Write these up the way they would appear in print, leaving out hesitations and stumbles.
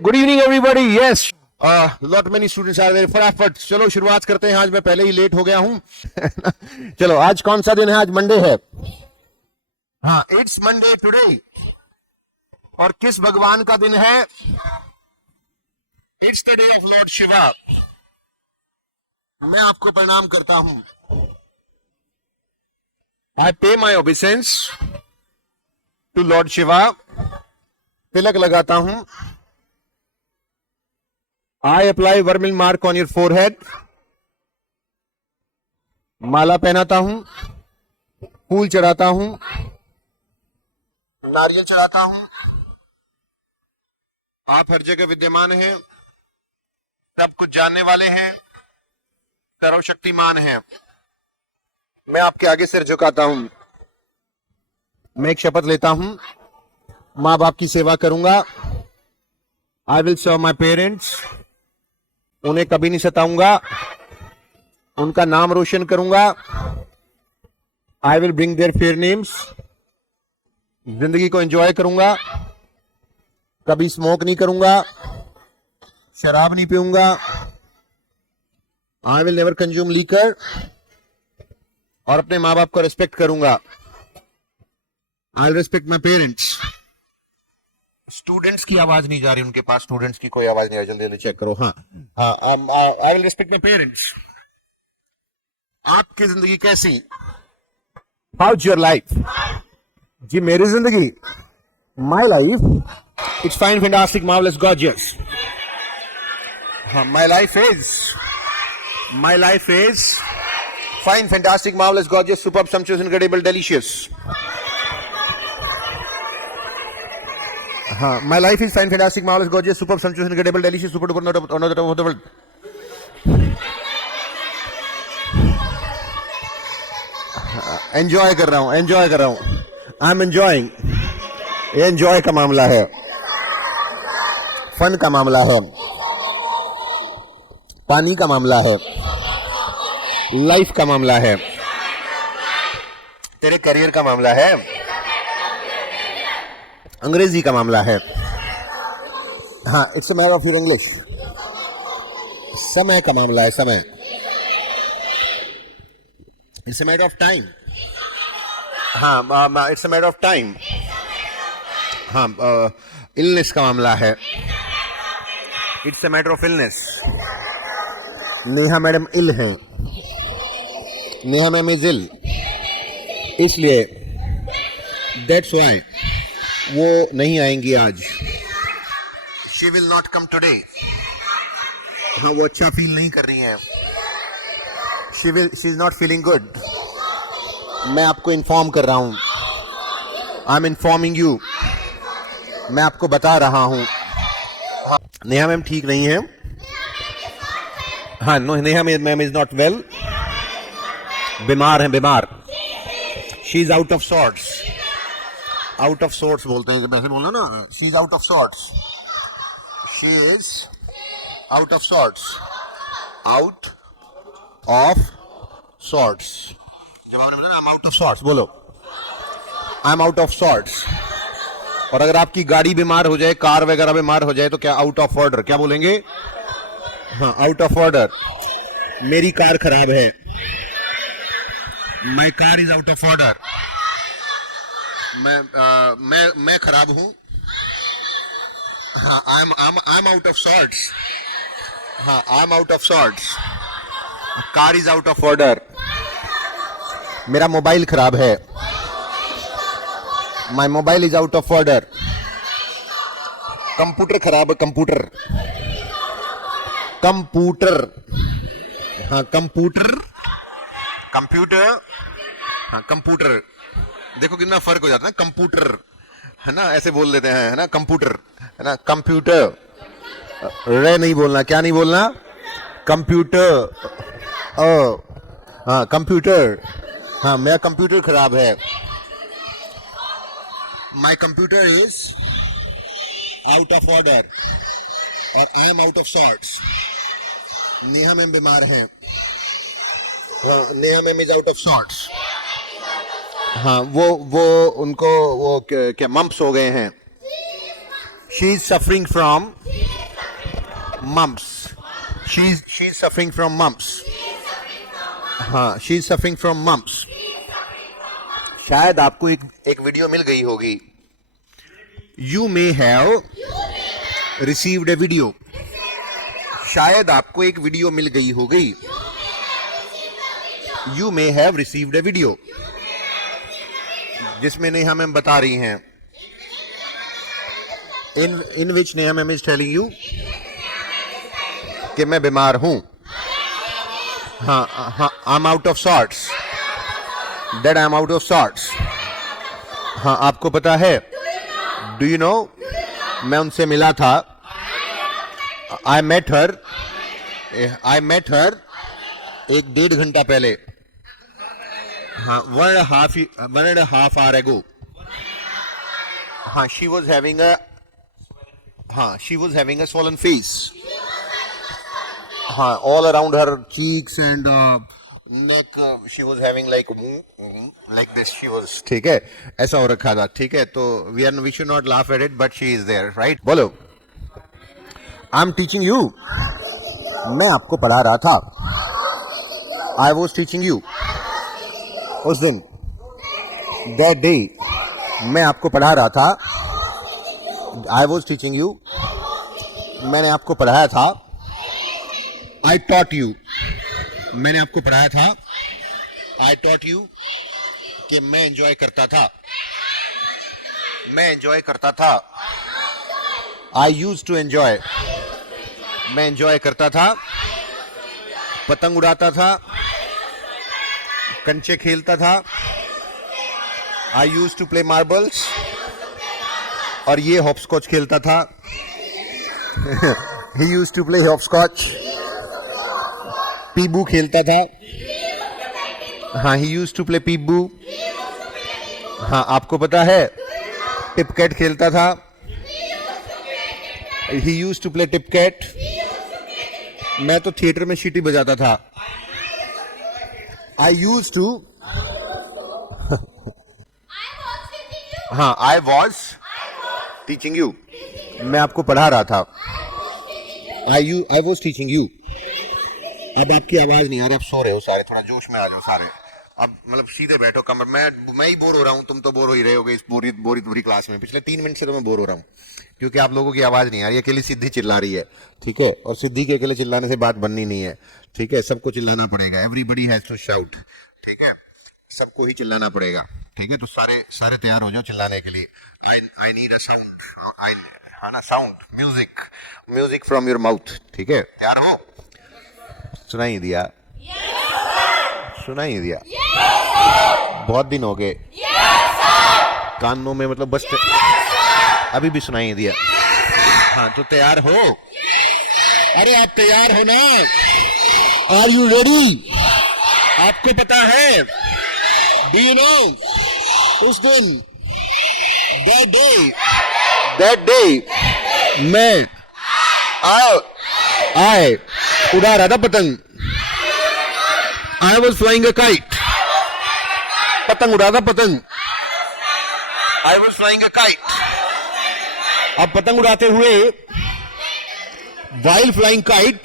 Good evening everybody. Yes, lot many students are there. फटाफट चलो शुरुआत करते हैं. आज मैं पहले ही लेट हो गया हूं. चलो, आज कौन सा दिन है? आज मंडे है. हाँ, इट्स मंडे टुडे. और किस भगवान का दिन है? It's the day of Lord Shiva. मैं आपको प्रणाम करता हूं. I pay my obeisance to Lord Shiva. तिलक लगाता हूं. I apply vermilion mark on your forehead. माला पहनाता हूं. फूल चढ़ाता हूं. नारियल चढ़ाता हूं. आप हर जगह विद्यमान हैं. सब कुछ जानने वाले हैं. सर्वशक्तिमान हैं. मैं आपके आगे सिर झुकाता हूं. मैं एक शपथ लेता हूं. माँ बाप की सेवा करूंगा. I will serve my parents. उन्हें कभी नहीं सताऊंगा. उनका नाम रोशन करूंगा. I will bring their fair names. जिंदगी को एंजॉय करूंगा. कभी स्मोक नहीं करूंगा. शराब नहीं पीऊंगा. I will never consume liquor. और अपने माँ बाप को रिस्पेक्ट करूंगा. I respect my parents. Students की आवाज नहीं जा रही उनके पास. स्टूडेंट्स की कोई आवाज नहीं आ रही. जल्दी जल्दी चेक करो. हाँ, I will respect my parents. आपकी जिंदगी कैसी? How's your life? जी मेरी जिंदगी, my life, it's fine, fantastic, marvellous, gorgeous. हाँ, my life is fine, fantastic, marvellous, gorgeous, superb, sumptuous, incredible, delicious. हाँ, my life is fine, fantastic, marvellous, gorgeous, superb, sumptuous, incredible, delicious, super duper, on the world. Enjoy कर रहा हूं. I am enjoying. ये enjoy का मामला है. Fun का मामला है. पानी का मामला है. लाइफ का मामला है. तेरे करियर का मामला है. अंग्रेजी का मामला है. हाँ, it's a matter of your English. समय का मामला है. समय. It's a matter of time. हाँ, it's a matter of time. हाँ, इलनेस का मामला है. It's a matter of illness. Neha madam ill हैं. Neha ma'am is ill. इसलिए दैट्स वाई वो नहीं आएंगी आज. She will not come today. हाँ, वो अच्छा फील नहीं कर रही हैं. She is not feeling good. मैं आपको इन्फॉर्म कर रहा हूं. I M informing you. मैं आपको बता रहा हूं. हाँ, नेहा मैम ठीक नहीं है. हाँ, no, Neha ma'am is not well. बीमार है, बीमार. She is out of sorts. Out of sorts बोलते हैं जब ऐसे बोलना ना. She is out of sorts. She is out of sorts. Out of sorts. जब आपने बोला ना I am out of sorts, बोलो I am out of sorts. और अगर आपकी गाड़ी बीमार हो जाए, कार वगैरह बीमार हो जाए, तो क्या आउट ऑफ ऑर्डर. क्या बोलेंगे? हाँ, आउट ऑफ ऑर्डर. मेरी कार खराब है. My car is out of order. मैं खराब हूं. हाँ, I am out of sorts. हाँ, I am out of sorts. Car is out of order. मेरा मोबाइल खराब है. My mobile is out of order. Computer खराब है. कंप्यूटर. हाँ, कंप्यूटर. हाँ, कंप्यूटर. देखो कितना फर्क हो जाता है. कंप्यूटर है ना, ऐसे बोल देते हैं, है ना. कंप्यूटर है ना. कंप्यूटर. रे नहीं बोलना. क्या नहीं बोलना? कंप्यूटर. हाँ, कंप्यूटर. हाँ, मेरा कंप्यूटर खराब है. My computer is out of order. और I am out of sorts. Neha ma'am बीमार हैं. Neha ma'am is out of sorts. हाँ, वो उनको वो क्या मम्प्स हो गए हैं. She is suffering from mumps, she is suffering from mumps. हाँ, she is suffering from mumps. शायद आपको एक वीडियो मिल गई होगी. You may have received a video. शायद आपको एक वीडियो मिल गई होगी. You may have received a video, जिसमें नेहा मैम बता रही हैं, in which Neha ma'am is telling you कि मैं बीमार हूं. हाँ, I am out of sorts. That I am out of sorts. हाँ, आपको पता है, डू यू नो, मैं उनसे मिला था. आई मेट हर 1.5 घंटा पहले. हाँ, 1.5 hour ago. हाँ, she was having a swollen face. हाँ, all around her cheeks and neck, she was having like this. She was, ठीक है, ऐसा हो रखा था. ठीक है, तो we should not laugh at it, but she is there, right? बोलो. I'm teaching you. मैं आपको पढ़ा रहा था. I was teaching you. उस दिन, that day, मैं आपको पढ़ा रहा था. I was teaching you. मैंने आपको पढ़ाया था. I taught you. मैंने आपको पढ़ाया था. I taught you कि मैं एंजॉय करता था. मैं एंजॉय करता था. I used to enjoy. मैं एंजॉय करता था. पतंग उड़ाता था. कंचे खेलता था. I used to play marbles. और ये हॉपस्कॉच खेलता था. He used to play hopscotch. पीबू खेलता था. हाँ, he used to play पीबू. हाँ, आपको पता है, टिपकैट खेलता था. He used to play टिपकैट. मैं तो थिएटर में सीटी बजाता था. I used to. हाँ, I was teaching you. मैं आपको पढ़ा रहा था. I was teaching you. अब आपकी आवाज नहीं आ रही, आप सो रहे हो सारे. थोड़ा जोश में आ जाओ सारे. अब मतलब सीधे बैठो कमर. मैं ही बोर हो रहा हूँ, तुम तो बोर हो ही रहे होगे इस बोरी क्लास में. पिछले 3 मिनट से तो मैं बोर हो रहा हूँ, क्योंकि आप लोगों की आवाज नहीं आ रही है. अकेली सिद्धि चिल्ला रही है. ठीक है, और सिद्धि के अकेले चिल्लाने से बात बननी नहीं है. ठीक है, सबको चिल्लाना पड़ेगा. Everybody has to shout. ठीक है, सबको ही चिल्लाना पड़ेगा. ठीक है, तो सारे तैयार हो जाओ चिल्लाने के लिए. I need a sound. हाँ ना, sound, music from your mouth. ठीक है, तैयार हो? सुनाई दिया? सुनाई दिया? बहुत दिन हो गए कानों में, मतलब बस अभी भी सुनाई दिया. हाँ, तो तैयार हो? अरे आप तैयार हो ना? Are you ready? आपको पता है, डू यू नो, उस दिन, that day मैं आए उड़ा रहा था पतंग. I was flying a kite. पतंग उड़ा था पतंग. I was flying a kite. अब पतंग उड़ाते हुए, while flying kite,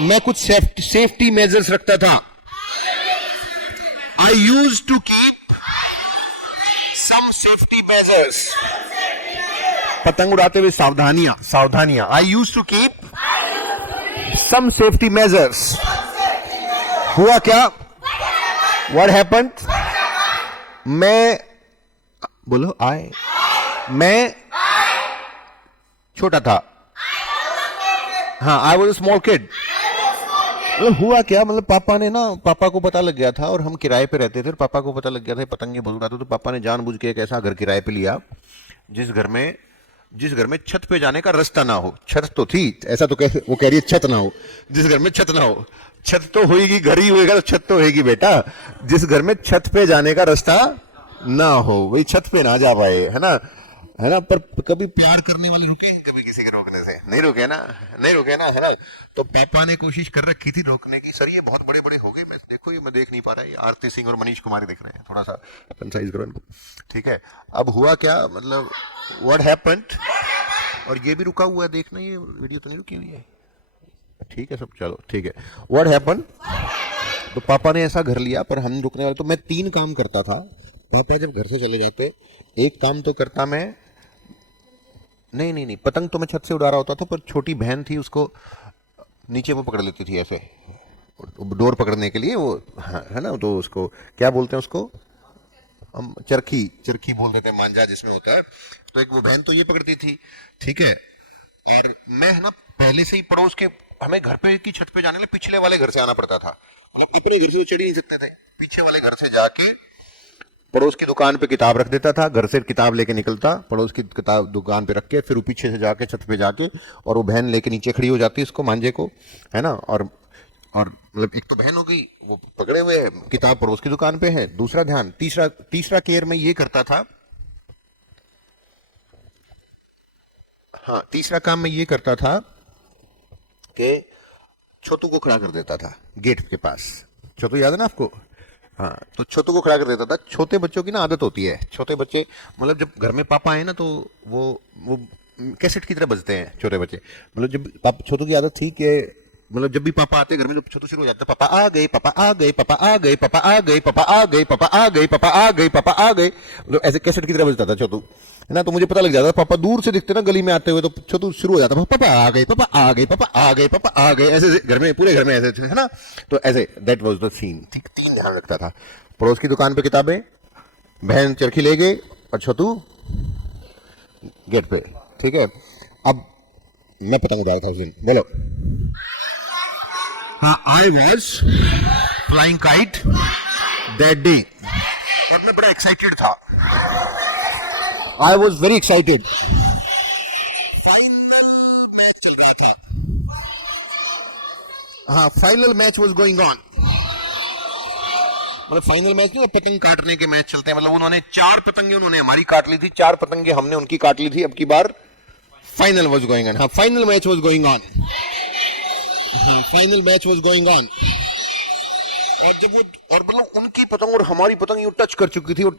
मैं कुछ सेफ्टी मेजर्स रखता था. I used to keep some safety measures. पतंग उड़ाते हुए सावधानियां. I used to keep some safety measures. हुआ क्या? What happened? मैं छोटा था. हाँ, I was a small kid. मतलब हुआ क्या, मतलब पापा को पता लग गया था, और हम किराए पे रहते थे, और पापा को पता लग गया था पतंगे बहुत उड़ाते, तो पापा ने जानबूझ के एक ऐसा घर किराए पे लिया जिस घर में छत पे जाने का रास्ता ना हो. छत तो थी, ऐसा तो वो कह रही है छत ना हो. जिस घर में छत ना हो, छत तो होगी, घर ही होएगा तो छत तो होगी बेटा. जिस घर में छत पे जाने का रास्ता ना हो, वही छत पे ना जा पाए, है ना. पर कभी प्यार करने वाले रुके कभी किसी के रोकने से? नहीं रुके ना, है ना. तो पापा ने कोशिश कर रखी थी रोकने की. सर ये बहुत बड़े हो गए, मैं देख नहीं पा रहा. ये आरती सिंह और मनीष कुमारी दिख रहे हैं, थोड़ा सा अपन साइज करो इनको. ठीक है, अब हुआ क्या, मतलब व्हाट हैपेंड, और ये भी रुका हुआ है, देखना ये वीडियो तो नहीं रुकी हुई है, ठीक है सब, चलो ठीक है। व्हाट हैपन, तो पापा ने ऐसा घर लिया, पर हम रुकने वाले, तो मैं 3 काम करता था। पापा जब घर से चले जाते, एक काम तो करता मैं, नहीं, पतंग तो मैं छत से उड़ा रहा होता था, पर छोटी बहन थी, उसको नीचे वो पकड़ लेती थी ऐसे, डोर पकड़ने के लिए वो, है ना, तो उसको क्या बोलते हैं, उसको हम चरखी बोल देते हैं, मांझा जिसमें होता है। तो एक वो बहन तो ये पकड़ती थी, ठीक है। और मैं है ना पहले से ही पड़ोस के, हमें घर पे की छत पे जाने के लिए पिछले वाले घर से आना पड़ता था, मतलब अपने घर से तो चढ़ ही नहीं सकते थे, पीछे वाले घर से जाके पड़ोस की दुकान पे किताब रख देता था, घर से किताब लेके निकलता, पड़ोस की किताब दुकान पे रख के, फिर वो पीछे से जाके छत पे जाके, और वो बहन लेके नीचे खड़ी हो जाती उसको, मांझे को, है ना। और मतलब एक तो बहन हो गई, वो पकड़े हुए है, किताब पड़ोस की दुकान पे है, दूसरा ध्यान, तीसरा केयर में ये करता था, हाँ तीसरा काम मैं ये करता था कि छोटू को खड़ा कर देता था गेट के पास। छोटू याद है ना आपको, हाँ, तो छोटू को खड़ा कर देता था। छोटे बच्चों की ना आदत होती है, छोटे बच्चे मतलब जब घर में पापा आए ना, तो वो कैसेट की तरह बजते हैं छोटे बच्चे। मतलब जब छोटू की आदत थी कि मतलब जब भी पापा आते घर में, जब छोटू शुरू हो जाता, पापा आ गए, पापा आ गए, पापा आ गए, पापा आ गए, पापा आ गए, पापा आ गए, पापा आ गए, पापा आ गए, मतलब ऐसे कैसेट की तरह बजता था छोटू, है ना। तो मुझे पता लग जाता, पापा दूर से दिखते ना गली में आते हुए, तो छोटू शुरू हो जाता, पापा आ गए, पापा आ गए, पापा आ गए, पापा आ गए, ऐसे घर में, पूरे घर में ऐसे, है ना। तो ऐसे दैट वाज द सीन, ठीक, 3 ध्यान रखता था। पड़ोस की दुकान पे किताबें, बहन चरखी ले गई, और छोटू गेट पे, ठीक है। अब मैं पतंग उड़ा रहा था उस दिन, बोलो। हाँ, I was flying kite that day, और मैं बड़ा एक्साइटेड था, I was very excited. Final match चल रहा था, हाँ final match was going on, मतलब फाइनल मैच नहीं, पतंग काटने के मैच चलते हैं, मतलब उन्होंने 4 पतंगे उन्होंने हमारी काट ली थी, 4 पतंगे हमने उनकी काट ली थी। अब की बार फाइनल वॉज गोइंग ऑन, हाँ final match was going on, final match was going on. और जब वो, और मतलब उनकी पतंग और हमारी पतंग यूं टच कर चुकी थी, वो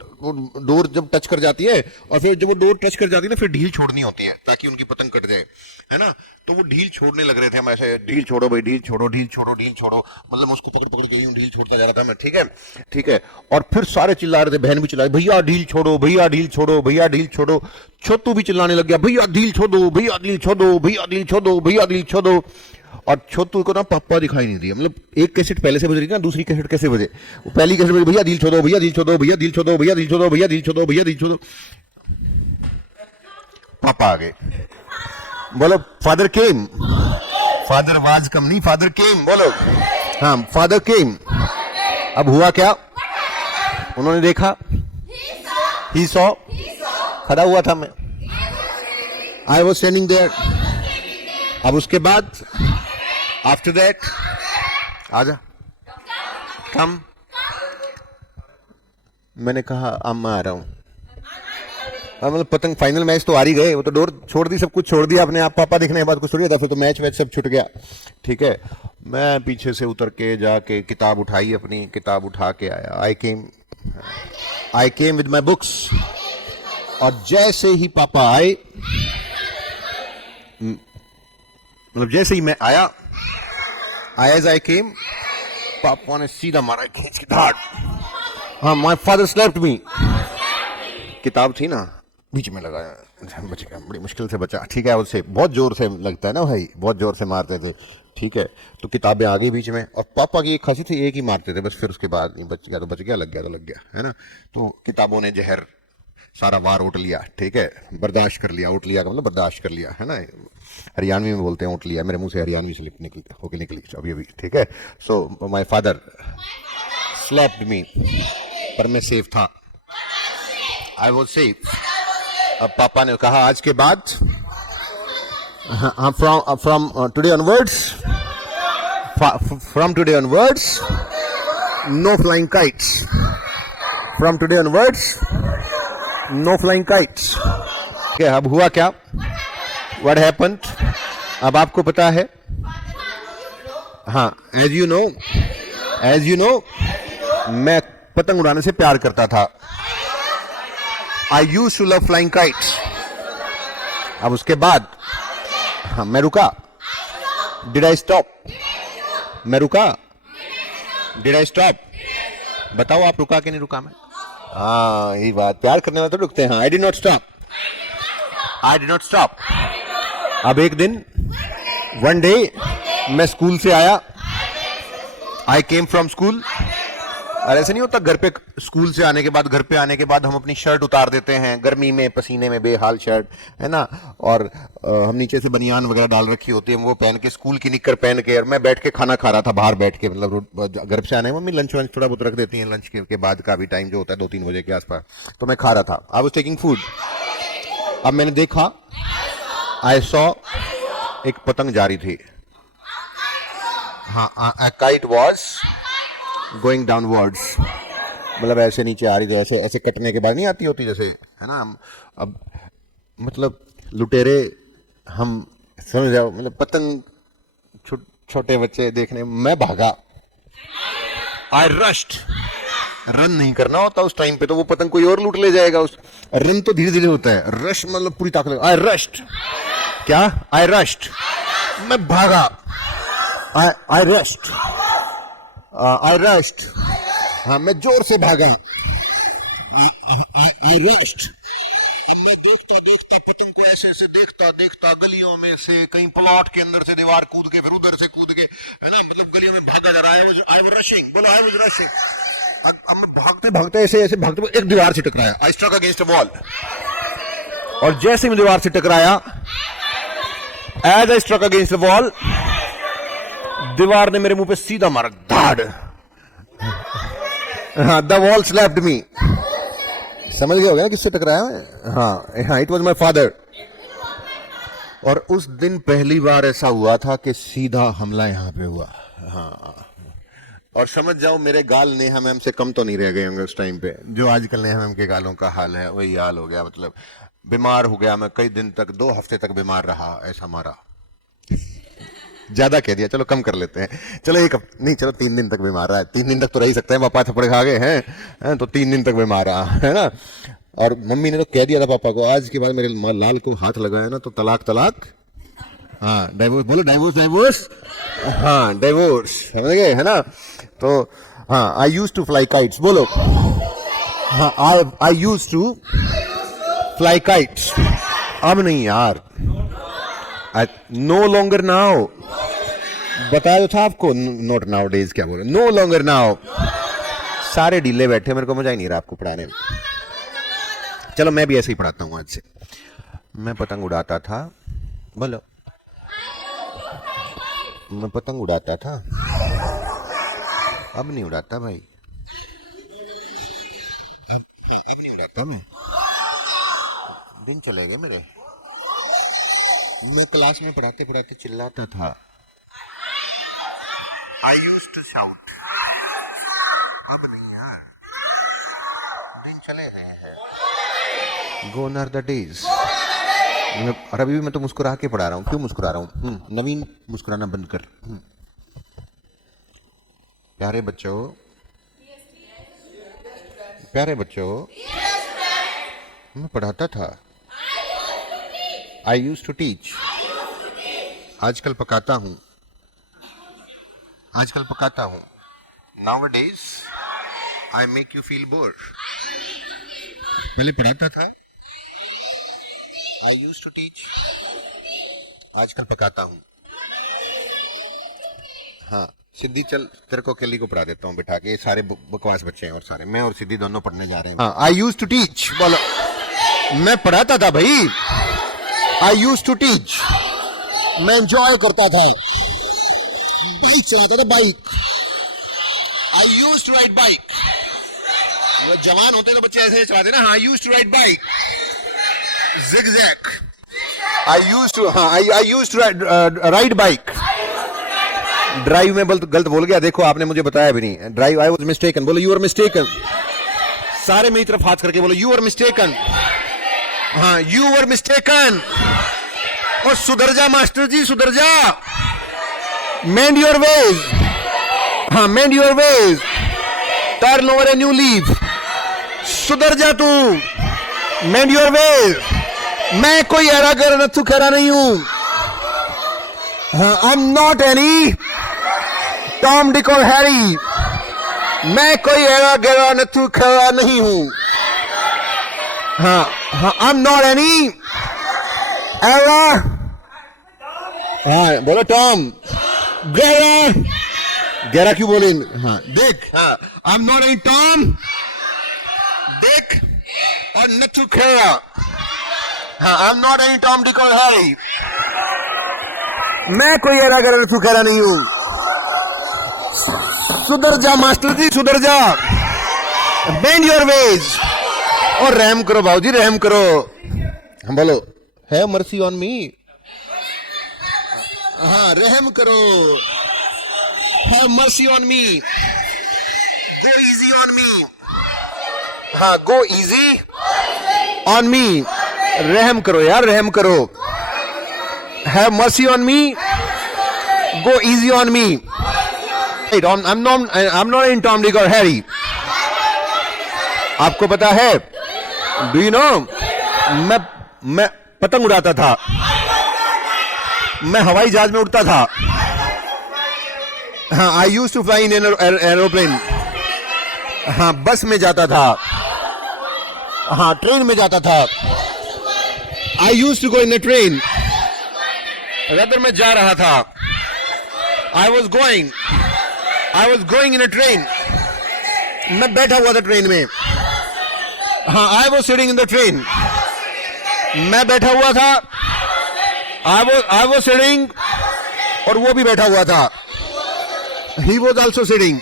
डोर जब टच कर जाती है, और फिर जब वो डोर टच कर जाती है ना, फिर ढील छोड़नी होती है ताकि उनकी पतंग कट जाए, है ना। तो वो ढील छोड़ने लग रहे थे, हम ऐसे, ढील छोड़ो भाई, ढील छोड़ो, ढील छोड़ो, ढील छोड़ो, मतलब उसको पकड़ पकड़ के यूं ढील छोड़ता जा रहा था मैं, ठीक है, ठीक है। और फिर सारे चिल्ला रहे थे, बहन भी चिल्ला रही, भैया ढील छोड़ो, भैया ढील छोड़ो, भैया ढील छोड़ो। छोटू भी चिल्लाने लग गया, भैया ढील छोड़ो, भैया ढील छोड़ो, भैया ढील छोड़ो, भैया ढील छोड़ो। और छोटू को ना पापा दिखाई नहीं दिया, मतलब एक कैसेट पहले से बज रही थी ना, दूसरी कैसेट कैसे बजे, वो पहली कैसेट बजे, भैया दिल छोड़ो, भैया दिल छोड़ो, भैया दिल छोड़ो, भैया दिल छोड़ो, भैया दिल छोड़ो, भैया दिल छोड़ो। पापा आ गए, बोलो फादर केम, फादर वाज कम नहीं, फादर केम, बोलो, हाँ फादर केम। अब हुआ क्या, उन्होंने देखा, ही सॉ, खड़ा हुआ था मैं, आई वॉज स्टैंडिंग देयर। अब उसके बाद आफ्टर दैट, आजा, कम, मैंने कहा अम्मा आ रहा हूं, मतलब पतंग फाइनल मैच तो आ ही गए, वो तो डोर छोड़ दी, सब कुछ छोड़ दिया अपने आप, पापा दिखने के बाद कुछ छोड़ दिया था, फिर तो मैच वैच सब छूट गया, ठीक है। मैं पीछे से उतर के जाके किताब उठाई, अपनी किताब उठा के आया, आई केम विद माई बुक्स, और जैसे ही पापा आए, मतलब जैसे ही मैं आया, एज आई केम, पापा ने सीधा मारा खींच के धाड़, हाँ माय फादर स्लैप्ड मी, किताब थी ना बीच में लगाया, बच गया, बड़ी मुश्किल से बचा, ठीक है। उससे बहुत जोर से लगता है ना भाई, बहुत जोर से मारते थे, ठीक है। तो किताबें आ गई बीच में, और पापा की एक खासी थी, एक ही मारते थे बस, फिर उसके बाद नहीं, बच गया तो बच गया, लग गया तो लग गया, है ना। तो किताबों ने जहर सारा वार उठ लिया, ठीक है, बर्दाश्त कर लिया, उठ लिया का मतलब बर्दाश्त कर लिया, है ना, हरियाणवी में बोलते हैं उठ लिया, मेरे मुंह से हरियाणवी स्लिप निकली होके निकली अभी अभी, ठीक है। सो माय फादर स्लैप्ड मी, पर मैं सेफ था, आई वाज सेफ। अब पापा ने कहा आज के बाद, from today onwards, from today onwards no flying kites, from today onwards no flying kites. अब हुआ क्या, व्हाट हैपेंड, अब आपको पता है, हाँ, एज यू नो मैं पतंग उड़ाने से प्यार करता था, I used to love flying kites, अब उसके बाद हाँ मैं रुका, डिड आई स्टॉप, मैं रुका, डिड आई स्टॉप, बताओ आप रुका कि नहीं रुका मैं? हाँ यही बात, प्यार करने वाले तो रुकते हैं। I did not stop, I did not stop. अब एक दिन, वन डे, मैं स्कूल से आया, आई केम फ्रॉम स्कूल। और ऐसे नहीं होता घर पे, स्कूल से आने के बाद, घर पे आने के बाद हम अपनी शर्ट उतार देते हैं गर्मी में, पसीने में बेहाल शर्ट है ना, और हम नीचे से बनियान वगैरह डाल रखी होती है, वो पहन के, स्कूल की निक्कर पहन के, और मैं बैठ के खाना खा रहा था बाहर बैठ के, मतलब घर से आने में मम्मी लंच वंच थोड़ा बहुत रख देती है, लंच के बाद का भी टाइम जो होता है 2-3 बजे के आसपास, तो मैं खा रहा था। I was taking food. अब मैंने देखा, आई सॉ एक पतंग जा रही थी। हाँ, a kite was going downwards, मतलब ऐसे नीचे आ रही, जो ऐसे ऐसे कटने के बाद नहीं आती होती जैसे, है ना। अब मतलब लुटेरे हम, समझ जाओ, मतलब पतंग छोटे बच्चे देखने, मैं भागा, आई रश्ड। रन नहीं करना होता उस टाइम पे, तो वो पतंग कोई और लूट ले जाएगा। उस रन तो धीरे धीरे होता है, रश मतलब पूरी ताकत। आई रश्ड, क्या? आई रश्ड, मैं भागा, आई रश्ड, आई रश्ड, हाँ मैं जोर से भागा, आई रश्ड। अब मैं देखता देखता पतंग को ऐसे ऐसे देखता देखता गलियों में से, कहीं प्लॉट के अंदर से दीवार कूद के, फिर उधर से कूद के, है ना, मतलब गलियों में भागा जा रहा है। आई वाज रशिंग, बोलो आई वाज रशिंग। अब मैं भागते भागते ऐसे ऐसे भागते एक दीवार से टकराया, I struck against a wall, और जैसे मैं दीवार से टकराया, as I struck against the wall, दीवार ने मेरे मुंह पे सीधा मारा, धाड़। The wall slapped me. समझ गए होगा ना किससे टकराया मैं? हाँ, इट वॉज माई फादर। और उस दिन पहली बार ऐसा हुआ था कि सीधा हमला यहां पे हुआ। हाँ, और समझ जाओ मेरे गाल नेहा मैम से कम तो नहीं रह गए होंगे उस टाइम पे, जो आजकल नेहा मैम के गालों का हाल है वही हाल हो गया। मतलब बीमार हो गया मैं, कई दिन तक, 2 हफ्ते तक बीमार रहा, ऐसा मारा। ज्यादा कह दिया, चलो कम कर लेते हैं, चलो नहीं, चलो 3 दिन तक बीमार रहा है। 3 दिन तक तो रह ही सकते हैं, पापा थप्पड़ खा गए हैं, तो 3 दिन तक बीमार रहा है ना। और मम्मी ने तो कह दिया था पापा को, आज के बाद मेरे लाल को हाथ लगाया ना तो तलाक तलाक। हाँ, डाइवोर्स, बोलो डाइवोर्स डाइवोर्स, हाँ डाइवोर्स, समझ गए, है ना। तो हाँ, I used to fly kites, बोलो। हाँ, I used to fly kites. अब नहीं यार, नो लॉन्गर नाउ, बताया तो था आपको, नॉट नाउ डेज, क्या बोले, नो लॉन्गर नाउ। सारे ढीले बैठे, मेरे को मजा ही नहीं रहा आपको पढ़ाने में। चलो मैं भी ऐसे ही पढ़ाता हूँ आज से। मैं पतंग उड़ाता था, बोलो, मैं पतंग उड़ाता था, अब नहीं उड़ाता भाई, अब नहीं उड़ाता मैं। दिन चले गए मेरे। मैं क्लास में पढ़ाते पढ़ाते चिल्लाता था, I used to shout। अब नहीं यार, दिन चले गए हैं। Gone are the days। और अभी भी मैं तो मुस्कुरा के पढ़ा रहा हूँ। क्यों मुस्कुरा रहा हूँ? नवीन, मुस्कुराना बंद कर। प्यारे बच्चों, प्यारे बच्चों, मैं पढ़ाता था। I used to teach। आजकल पकाता हूँ, आजकल पकाता हूँ। Nowadays I make you feel bored। पहले पढ़ाता था, I used to teach, आजकल पकाता हूँ। हाँ सिद्धि, चल तेरे को अकेली को पढ़ा देता हूँ बिठा के, ये सारे बकवास बच्चे हैं, और सारे मैं और सिद्धि दोनों पढ़ने जा रहे हैं। हाँ, I used to teach, बोलो। मैं पढ़ाता था भाई, I used to teach। मैं एंजॉय करता था, बाइक चलाता था, bike. I used to ride bike। जवान होते तो बच्चे ऐसे चलाते ना। हाँ, I used to ride bike, zigzag। I used to ride bike। Drive में गलत बोल गया, देखो आपने मुझे बताया भी नहीं। ड्राइव, आई वाज मिस्टेकन, बोलो यू आर मिस्टेकन। सारे मेरी तरफ हाथ करके बोलो यू आर मिस्टेकन। हाँ, यू आर मिस्टेकन। और सुधर जा मास्टर जी, सुधर जा। Mend your ways. हाँ, mend your ways, turn over a new leaf. सुधर जा तू, मेंड योर वेज। मैं कोई एरा गैरा नथु खैरा नहीं हूं. हाँ, I am not any Tom Dick और हैरी. मैं कोई एरा गैरा नथु खैरा नहीं हूं. हाँ हाँ, I am not any era. हाँ बोलो टॉम. गैरा. गैरा क्यों बोले? हाँ देख. हाँ, I am not any Tom Dick और नथु खैरा. हाँ, I am not any Tom Dick और हैरी. मैं कोई एरा गैरा नथु खैरा नहीं हूं. सुधर जा मास्टर जी, सुधर जा. Bend your ways. और रहम करो बाबूजी, रहम करो. हम बोलो है मर्सी ऑन मी. हाँ, रहम करो. है mercy on me. Go easy on me. हाँ, गो इजी ऑन मी. रहम करो यार, रहम करो. है mercy on me. Go easy on me. I'm not in Tom, Dick और हैरी. आपको पता है, डू यू नो, मैं पतंग उड़ाता था. मैं हवाई जहाज में उड़ता था. हाँ, I use to fly in aeroplane. हाँ, बस में जाता था. हाँ, ट्रेन में जाता था. I use to go in a train. अगर मैं जा रहा था. I was going in a train. मैं बैठा हुआ था ट्रेन में. हाँ, I was sitting in the train. मैं बैठा हुआ था. आई वॉज सिटिंग और वो भी बैठा हुआ था. He was also sitting.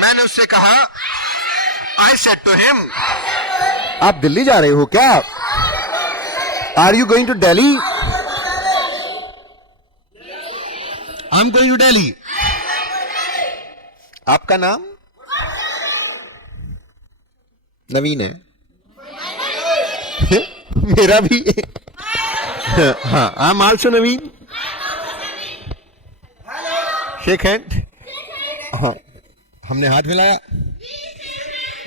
मैंने उससे कहा, आई सेड टू हिम, आप दिल्ली जा रहे हो क्या? Are you going to Delhi? I am going to Delhi. आपका नाम नवीन है. मेरा भी. हाँ, I am also Naveen. Shake hand. हाँ, हमने हाथ मिलाया.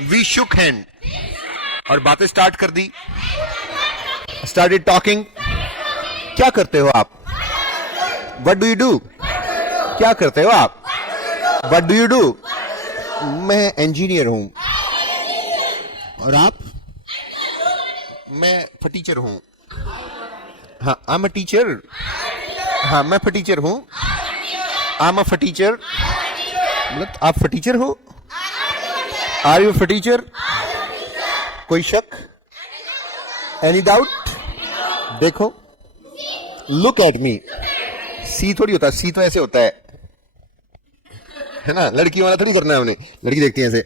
वी शुक हैंड और बातें स्टार्ट कर दी. Started talking. क्या करते हो आप? What do you do? क्या करते हो आप? What do you do? मैं इंजीनियर हूं. और आप? मैं फटीचर हूं. हाँ, आई एम अ टीचर. हाँ, मैं फटीचर हूं. आई एम अ फटीचर. मतलब आप फटीचर हो? आर यू फटीचर? कोई शक? Any doubt? देखो, लुक एट मी. सी थोड़ी होता, सी तो ऐसे होता है ना. लड़की वाला थोड़ी करना है हमने. लड़की देखती है ऐसे,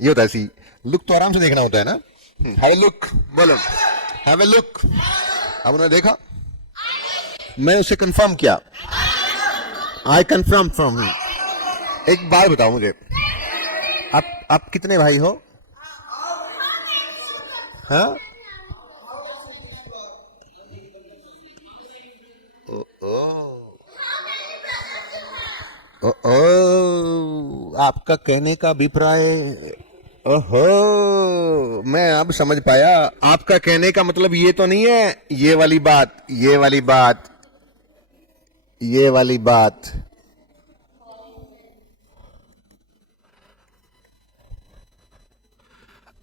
ये होता है सी. लुक तो आराम से देखना होता है ना. Have a look. बोलो हैव ए लुक. अब उन्होंने देखा. मैं उसे कंफर्म किया. I confirm from him. एक बात बताओ मुझे, आप कितने भाई हो? हाँ, आपका कहने का अभिप्राय. ओहो, मैं अब समझ पाया. आपका कहने का मतलब ये तो नहीं है ये वाली बात, ये वाली बात, ये वाली बात.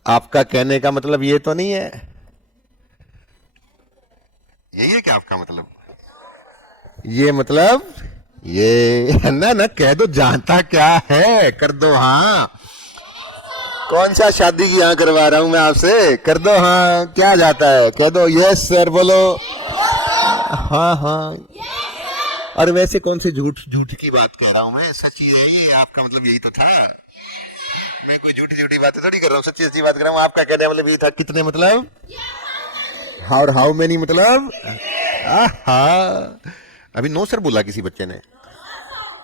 आपका कहने का मतलब ये तो नहीं है. यही है क्या आपका मतलब? ये मतलब ये ना कह दो. जानता क्या है, कर दो. हाँ, कौन सा शादी की यहाँ करवा रहा हूं मैं आपसे. कर दो. हाँ, क्या जाता है, कह दो. Yes sir. बोलो हाँ हाँ. और वैसे कौन सी झूठ की बात कह रहा हूं मैं. सच्ची है ये. आपका मतलब यही तो था. मैं कोई झूठी बातें थोड़ी कर रहा हूँ. सच्ची बात कर रहा हूँ. आपका कहने का मतलब यही था. कितने मतलब? हाउ मेनी मतलब? हाँ, अभी नो सर बोला किसी बच्चे ने.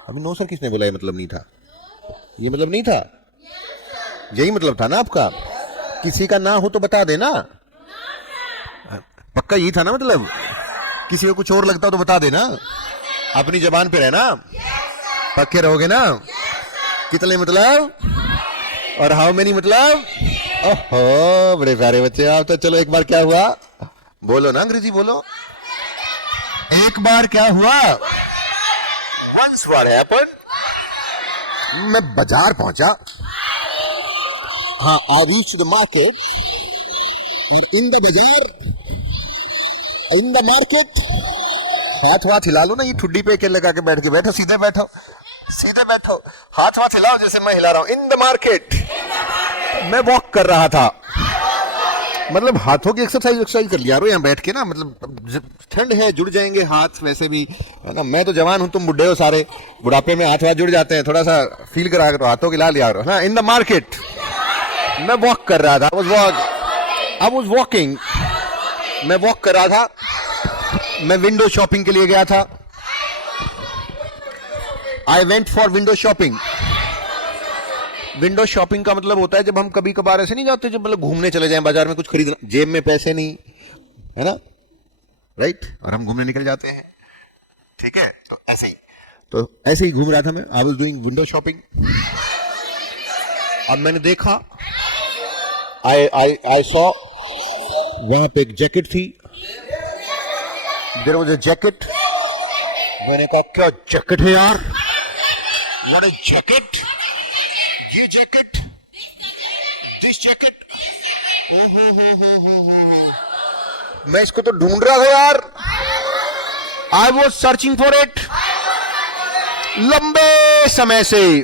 अभी नो सर किसने बोला? ये मतलब नहीं था. ये मतलब नहीं था. यही मतलब था ना आपका. किसी का ना हो तो बता देना. पक्का यही था ना मतलब. किसी को कुछ और लगता तो बता देना. अपनी जबान पे रहना. पक्के रहोगे ना. कितने मतलब और हाउ मेनी मतलब. ओहो, बड़े प्यारे बच्चे आप तो. चलो एक बार क्या हुआ, बोलो ना अंग्रेजी बोलो। एक बार क्या हुआ, वंस व्हाट हैपेंड, मैं बाजार पहुंचा। हाँ, I reached the market, in the बाजार, इन द मार्केट। हाथ वाथ हिला लो ना, ये ठुड्डी पे के लगा के बैठ के बैठो, सीधे बैठो, सीधे बैठो, हाथ वाथ हिलाओ जैसे मैं हिला रहा हूं। इन द मार्केट, मैं वॉक कर रहा था, मतलब हाथों की एक्सरसाइज कर लिया यहाँ बैठ के ना, मतलब ठंड है, जुड़ जाएंगे हाथ वैसे भी, है ना। मैं तो जवान हूं, तुम बुढ़े हो सारे, बुढ़ापे में हाथ वाथ जुड़ जाते हैं, थोड़ा सा फील करा करो, हाथों की ला लिया करो ना। इन द मार्केट, मैं वॉक कर रहा था, आई वाज वॉकिंग, मैं वॉक कर रहा था, मैं विंडो शॉपिंग के लिए गया था। I went for window shopping. Window shopping का मतलब होता है जब हम कभी कभार ऐसे नहीं जाते, जब मतलब घूमने चले जाएं बाजार में, कुछ खरीदना, जेब में पैसे नहीं है ना, राइट, और हम घूमने निकल जाते हैं, ठीक है। तो ऐसे ही घूम रहा था मैं, I was doing window shopping. अब मैंने देखा, आई सॉ, वहां पे एक जैकेट थी, देयर वाज अ जैकेट। मैंने कहा क्या जैकेट है यार, व्हाट अ जैकेट, ये जैकेट, दिस जैकेट, हो, मैं इसको तो ढूंढ रहा था यार, I was searching for it लंबे समय से,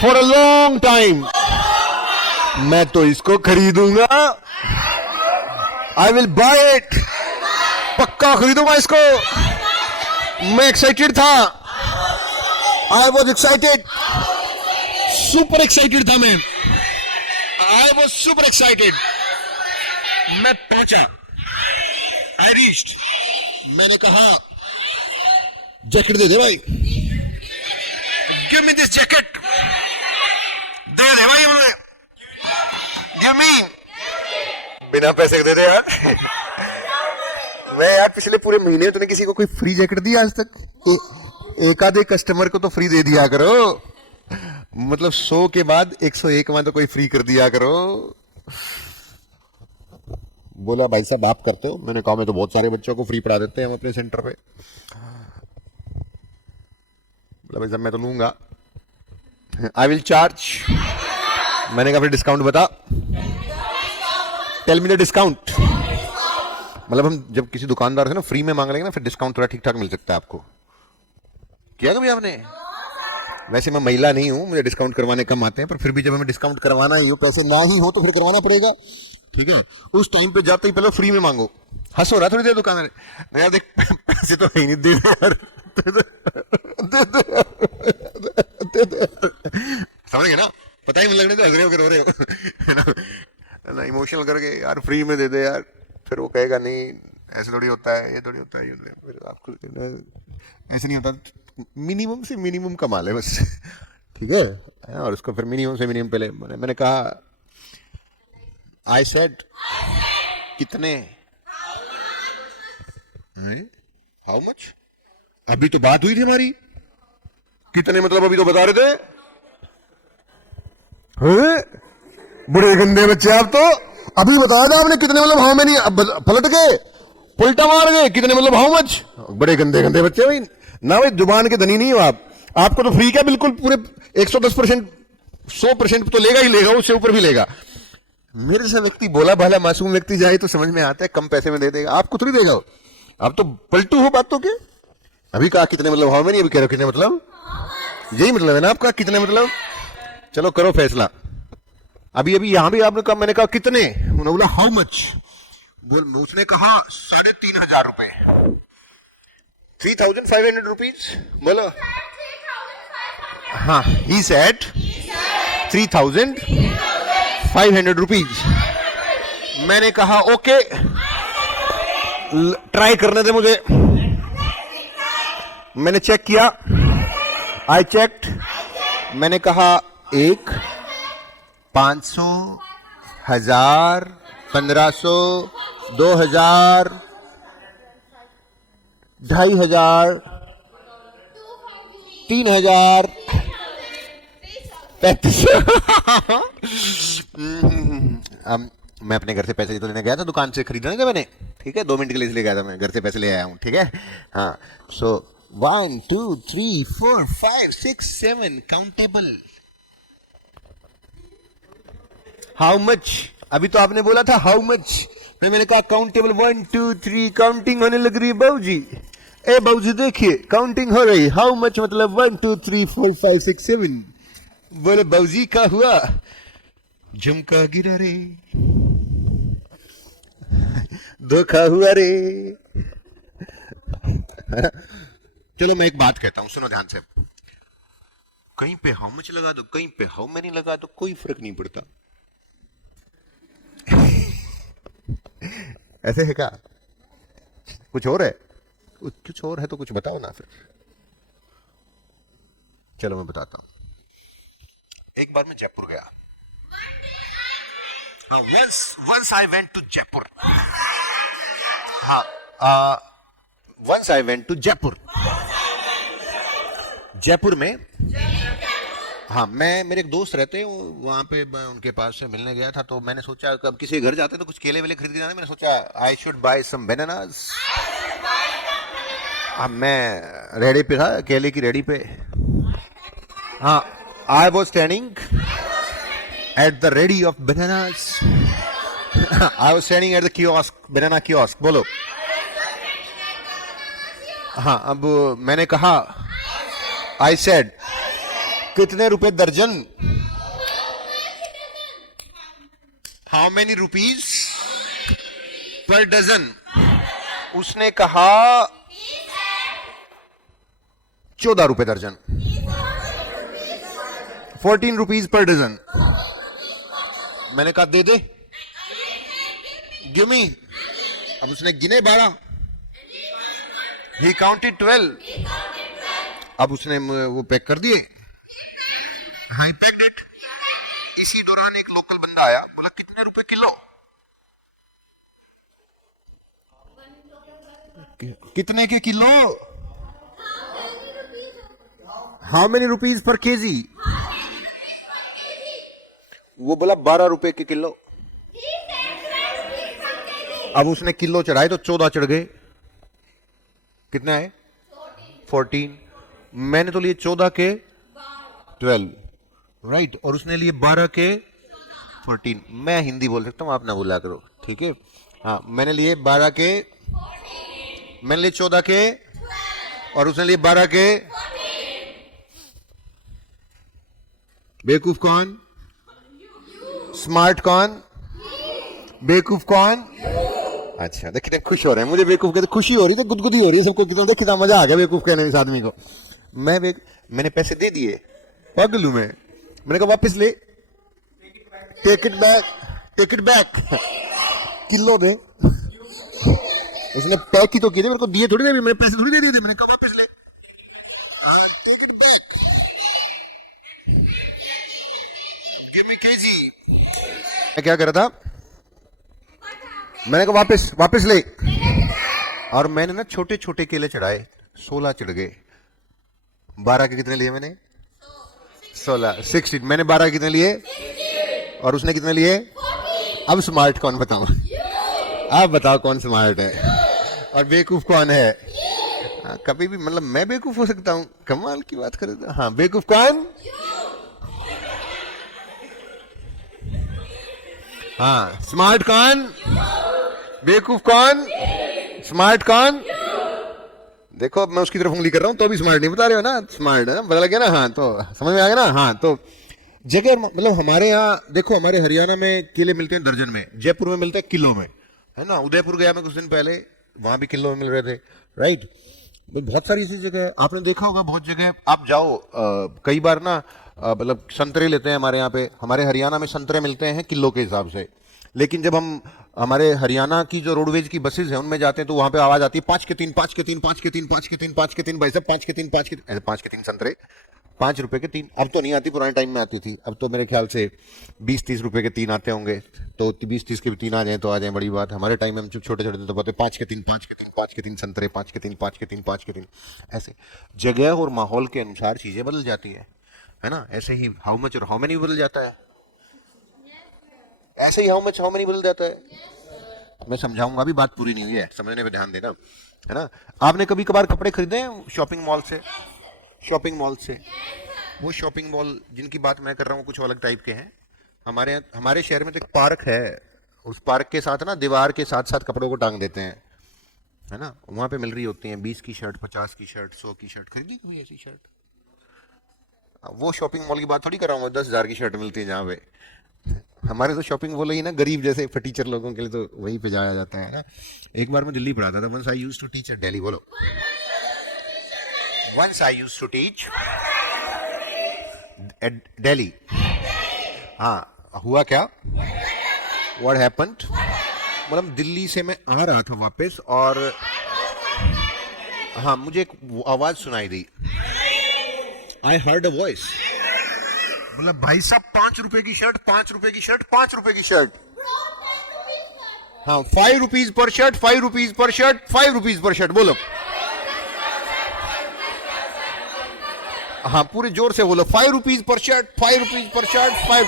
फॉर अ लॉन्ग टाइम। मैं तो इसको खरीदूंगा, आई विल बाय इट, पक्का खरीदूंगा इसको। मैं एक्साइटेड था, I was excited, super excited था मैं, आई वॉज सुपर एक्साइटेड। मैं पहुंचा, आई रीच्ड, मैंने कहा जैकेट दे दे भाई, गिव मी दिस जैकेट, दे दे भाई मुझे, गिव मी, बिना पैसे के दे दे यार। मैं यार पिछले पूरे महीने में तूने किसी को कोई फ्री जैकेट दी आज तक? एक आधे कस्टमर को तो फ्री दे दिया करो, मतलब 100 के बाद 101 में तो कोई फ्री कर दिया करो। बोला भाई साहब आप करते हो? मैंने कहा मैं तो बहुत सारे बच्चों को फ्री पढ़ा देते हैं हम अपने सेंटर पे। बोला भाई साहब मैं तो लूंगा, आई विल चार्ज। मैंने कहा फिर डिस्काउंट बता, टेल मी द डिस्काउंट। मतलब हम जब किसी दुकानदार से ना फ्री में मांग लेंगे ना, फिर डिस्काउंट थोड़ा ठीक ठाक मिल सकता है आपको। किया कभी आपने? वैसे मैं महिला नहीं हूं, मुझे डिस्काउंट करवाने कम आते हैं, पर फिर भी जब हमें डिस्काउंट करवाना ही हो, पैसे ना ही हो तो फिर करवाना पड़ेगा, ठीक है। उस टाइम पे जाते ही पहले फ्री में मांगो। हंसो रहा थोड़ी देर दुकानदार, यार देख पैसे तो है नहीं, दे यार, समझ गए ना? पता ही नहीं लगने तो हंस रहे हो कि रो रहे हो ना, इमोशनल करके यार फ्री में दे दे यार। फिर वो कहेगा नहीं ऐसे थोड़ी होता है, ये थोड़ी होता है, ये फिर आपको ऐसे नहीं होता। मिनिमम से मिनिमम कमा ले बस, ठीक है। और उसको फिर मिनिमम से मिनिमम पहले मैंने कहा, आई सेड कितने, हाउ मच। अभी तो बात हुई थी हमारी, कितने मतलब अभी तो बता रहे थे। बड़े गंदे बच्चे आप तो, अभी बताया था आपने कितने मतलब हाउ मेनी, पलट गए, उल्टा मार गए, कितने मतलब हाउ मच। बड़े गंदे गंदे बच्चे भाई ना, भाई जुबान के धनी नहीं हो आप। आपको तो फ्री क्या बिल्कुल पूरे 110%, 100% तो लेगा ही लेगा, उससे ऊपर भी लेगा। मेरे से व्यक्ति बोला भाला मासूम व्यक्ति जाए तो समझ में आता है कम पैसे में दे देगा, आपको थोड़ी देगा। आप तो पलटू हो बातों के। अभी कहा कितने मतलब हाउ मेनी, अभी कह रहे हो कितने मतलब, यही मतलब है ना आपका, कितने मतलब। चलो करो फैसला। अभी अभी यहां भी आपने कहा, मैंने कहा कितने, उन्होंने बोला हाउ मच। उसने कहा 3,500 रुपए, 3,500 रुपीज। बोलो हाँ, ही सेड 3,500 रुपीज। मैंने कहा ओके, ट्राई करने दे मुझे। मैंने चेक किया, आई चेक्ड। मैंने कहा 1, 500, 1000, 1500, 2000, 2500, 3000, 3500। मैं अपने घर से पैसे तो लेने गया था दुकान से खरीदने का मैंने, ठीक है, 2 मिनट के लिए इसलिए गया था, मैं घर से पैसे ले आया हूँ, ठीक है। हाँ, सो 1 2 3 4 5 6 7 काउंटेबल। हाउ मच, अभी तो आपने बोला था हाउ मच, मैंने कहा काउंटेबल 1 2 3, काउंटिंग होने लग रही है बाबूजी। ए बाबूजी देखिए काउंटिंग हो रही, हाउ मच मतलब 1 2 3 4 5 6 7। बोले बाबूजी क्या हुआ, झुमका गिरा रे, धोखा हुआ रे। चलो मैं एक बात कहता हूं, सुनो ध्यान से, कहीं पे हाउ मच लगा दो, कहीं पे हाउ मैनी लगा दो, कोई फर्क नहीं पड़ता। ऐसे है क्या, कुछ और है, कुछ और है तो कुछ बताओ ना फिर। चलो मैं बताता हूं। एक बार मैं जयपुर गया। हाँ, once I went to Jaipur. हाँ, once I went to Jaipur. Jaipur में, हाँ, मैं, मेरे एक दोस्त रहते हैं वहां पे, मैं उनके पास से मिलने गया था, तो मैंने सोचा कब किसी घर जाते तो कुछ केले वेले खरीद के जाना, मैंने सोचा I should buy some bananas. अब मैं रेडी पे था, केले की रेडी पे। हाँ, I was standing at the ready of bananas. I was standing at the kiosk, banana kiosk, बोलो। हाँ, अब मैंने कहा, आई सेड कितने रुपए दर्जन, how many rupees per dozen. उसने कहा 14 रुपए दर्जन, 14 रुपीज पर डजन। मैंने कहा दे दे, गिव मी। अब उसने गिने 12, ही काउंटेड 12। अब उसने वो पैक कर दिए, हाई पैक्ड इट। इसी दौरान एक लोकल बंदा आया, बोला कितने रुपए किलो, कितने के किलो, हाउ मेनी रुपीज पर केजी। वो बोला 12 रुपए के किलो। अब उसने किलो चढ़ाए तो 14 चढ़ गए, कितने आए 14। मैंने तो लिए 14 के 12, राइट, और उसने लिए 12 के 14। मैं हिंदी बोल सकता हूँ, आप ना बोला करो, ठीक है। हाँ, मैंने लिए 12 के, मैंने लिए 14 के, और उसने लिए 12 के। बेवकूफ कौन, स्मार्ट कौन, बेवकूफ कौन। अच्छा, देखिए खुश हो रहे हैं, मुझे बेवकूफ कहते खुशी हो रही थी, गुदगुदी हो रही है सबको, कितना कितना मजा आ गया बेवकूफ कहने में इस आदमी को। मैंने पैसे दे दिए, पगलू में, मैंने कहा वापस ले, take it back, take it back. Kilo दे, उसने पैक ही तो किए थे, मेरे को दिए थोड़ी देर, मैंने पैसे थोड़ी दे दिए थे, मैंने कहा वापस ले, take it back, give me KG. मैं क्या कर रहा था, मैंने कहा वापस वापस ले, और मैंने ना छोटे छोटे केले चढ़ाए, 16 चढ़ गए। 12 के कितने लिए मैंने, 16, 16। मैंने 12 के कितने लिए, और उसने कितने लिए। अब स्मार्ट कौन बताओ, आप बताओ कौन स्मार्ट है और बेवकूफ कौन है। कभी भी मतलब मैं बेवकूफ हो सकता हूँ, कमाल की बात करे तो। हाँ, बेवकूफ कौन, हाँ, स्मार्ट कौन, बेवकूफ कौन, स्मार्ट कौन। देखो अब मैं उसकी तरफ उंगली कर रहा हूं तो भी स्मार्ट नहीं बता रहे हो ना, स्मार्ट है ना, बदल गया ना। हाँ, तो समझ में आ गया ना। हाँ, तो जगह मतलब हमारे यहाँ देखो, हमारे हरियाणा में केले मिलते हैं दर्जन में, जयपुर में मिलते हैं किलो में, है ना। उदयपुर गया मैं कुछ दिन पहले, वहां भी किलो में मिल रहे थे, राइट। बहुत सारी ऐसी जगह है, आपने देखा होगा बहुत जगह आप जाओ, कई बार ना मतलब संतरे लेते हैं हमारे यहाँ पे, हमारे हरियाणा में संतरे मिलते हैं किलो के हिसाब से। लेकिन जब हम हमारे हरियाणा की जो रोडवेज की बसेज हैं उनमें जाते हैं तो वहां पे आवाज आती है 5 के 3, 5 के 3, 5 के 3, 5 के 3, 5 के 3, भाई साहब 5 के 3, 5 के 3 संतरे 5 रुपए के 3। अब तो नहीं आती, पुराने टाइम में आती थी। अब तो मेरे ख्याल से 20-30 रुपए के 3 आते होंगे, तो 20-30 के भी 3 आ जाए तो आ जाए, बड़ी बात। हमारे टाइम में हम छोटे छोटे थे तो बोलते 5 के 3, 5 के 3, 5 के 3 संतरे, 5 के 3, 5 के 3, 5 के 3। ऐसे जगह और माहौल के अनुसार चीजें बदल जाती है ना। ऐसे ही हाउ मच और हाउ मेनी बदल जाता है। ऐसे ही हाउ मेनी बदल जाता है। मैं समझाऊंगा, अभी बात पूरी नहीं हुई है, समझने पे ध्यान देना, है ना। आपने कभी कभार कपड़े खरीदे हैं शॉपिंग मॉल से? शॉपिंग मॉल से, वो शॉपिंग मॉल जिनकी बात मैं कर रहा हूँ कुछ अलग टाइप के हैं। हमारे शहर में तो एक पार्क है, उस पार्क के साथ ना दीवार के साथ साथ कपड़ों को टांग देते हैं, है ना। वहां पे मिल रही होती हैं 20 की शर्ट, 50 की शर्ट, 100 की शर्ट। खरीदी कोई ऐसी शर्ट? वो शॉपिंग मॉल की बात थोड़ी कर रहा हूँ, 10,000 की शर्ट मिलती है जहाँ पे। हमारे तो शॉपिंग मॉल ही ना, गरीब जैसे फटीचर लोगों के लिए तो वहीं पे जाया जाता है ना। एक बार मैं दिल्ली पढ़ाता था, once I used to teach at Delhi. बोलो, once I used to teach at Delhi. हाँ, हुआ क्या? What happened? मतलब दिल्ली से मैं आ रहा था वापस, और हाँ, मुझे एक आवाज सुनाई दी। I heard a voice. मतलब भाई साहब, 5 रुपए की शर्ट, 5 रुपए की शर्ट, 5 रुपए की शर्ट। हाँ, 5 rupees per shirt, 5 rupees per shirt, 5 rupees per shirt. बोलो, हाँ पूरे जोर से बोलो, 5 rupees per shirt, 5 rupees per shirt, 5।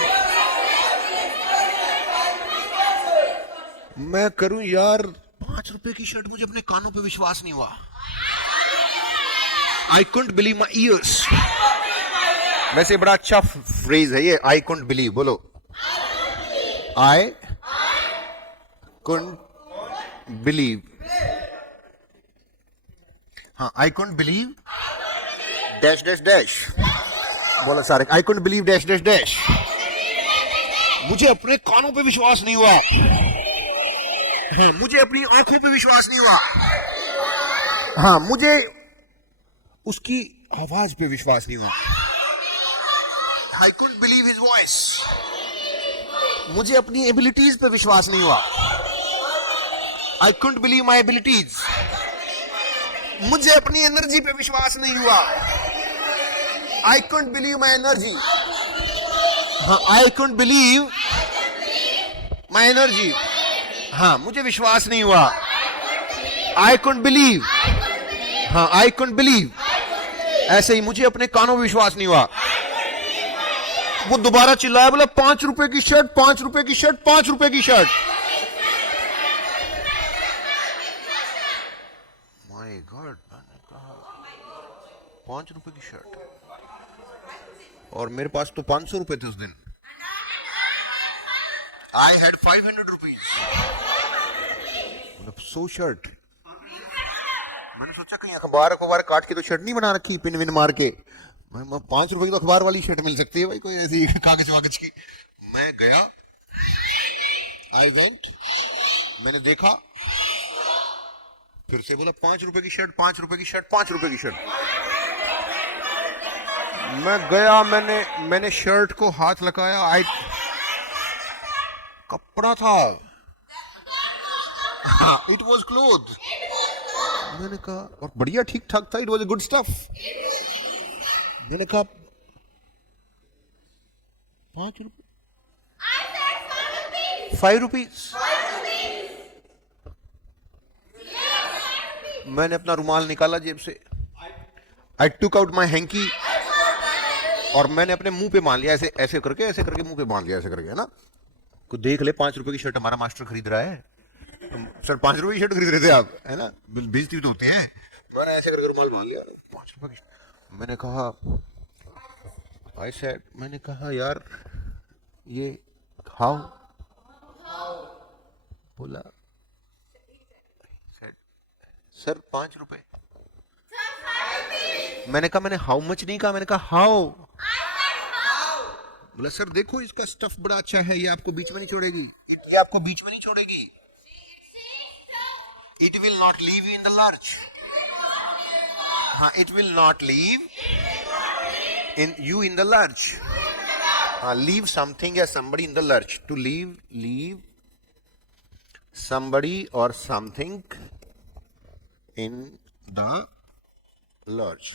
मैं करूं यार, 5 रुपए की शर्ट, मुझे अपने कानों पे विश्वास नहीं हुआ। आई कुडंट बिलीव माई ईयर्स। वैसे बड़ा अच्छा फ्रेज है ये, आई कुडंट बिलीव। बोलो, आई कुडंट बिलीव। हाँ, I couldn't believe dash dash dash. बोला सारे, I couldn't believe dash dash dash. मुझे अपने कानों पे विश्वास नहीं हुआ। हाँ, मुझे अपनी आंखों पे विश्वास नहीं हुआ। हाँ, मुझे उसकी आवाज पे विश्वास नहीं हुआ। I couldn't believe his voice. मुझे अपनी एबिलिटीज पे विश्वास नहीं हुआ। I couldn't believe my abilities. मुझे अपनी एनर्जी पे विश्वास नहीं हुआ। I couldn't believe my energy. हाँ, I couldn't believe my energy. हाँ, मुझे विश्वास नहीं हुआ। I couldn't believe. हाँ, I couldn't believe. ऐसे ही मुझे अपने कानों में विश्वास नहीं हुआ। वो दोबारा चिल्लाया, बोला 5 रुपए की शर्ट, 5 रुपए की शर्ट, 5 रुपए की शर्ट। माय गॉड, मैंने कहा 5 रुपए की शर्ट, और मेरे पास तो 500 रुपए थे उस दिन। I had 500 rupees. So shirt. मैंने सोचा कहीं अखबार काट के तो शर्ट नहीं बना रखी, पिन विन मार के। 5 रुपए की तो अखबार वाली शर्ट मिल सकती है भाई, कोई ऐसी कागज वागज की। मैं गया, आई वेंट, मैंने देखा, फिर से बोला 5 रुपए की शर्ट, 5 रुपए की शर्ट, 5 रुपए की शर्ट। मैं गया, मैंने शर्ट को हाथ लगाया, आई कपड़ा था, इट वॉज क्लोथ। मैंने कहा, और बढ़िया ठीक ठाक था, it was a good stuff. मैंने कहा 5 रुपए, 5 रुपीज। मैंने अपना रुमाल निकाला जेब से, आई टुक आउट माई हैंकी, और मैंने अपने मुंह पे बांध लिया, ऐसे करके मुंह पे बांध लिया, ऐसे करके, है ना। को देख ले, 5 रुपए की शर्ट हमारा मास्टर खरीद रहा है। सर 5 रुपए की शर्ट खरीद रहे थे आप, है ना, बेइज्जती तो होते हैं। मैंने ऐसे करके रुमाल बांध लिया, 5 रुपए की। मैंने कहा, मैंने कहा यार ये खाओ। बोला सर 5 रुपए। मैंने कहा, मैंने हाउ मच नहीं कहा, मैंने कहा हाउ। बोला सर देखो, इसका स्टफ बड़ा अच्छा है, ये आपको बीच में नहीं छोड़ेगी, ये आपको बीच में नहीं छोड़ेगी। It will not leave you in the lurch. हाँ, it will not leave you in the lurch. हाँ, leave something or somebody in the lurch. To leave somebody or something in the lurch.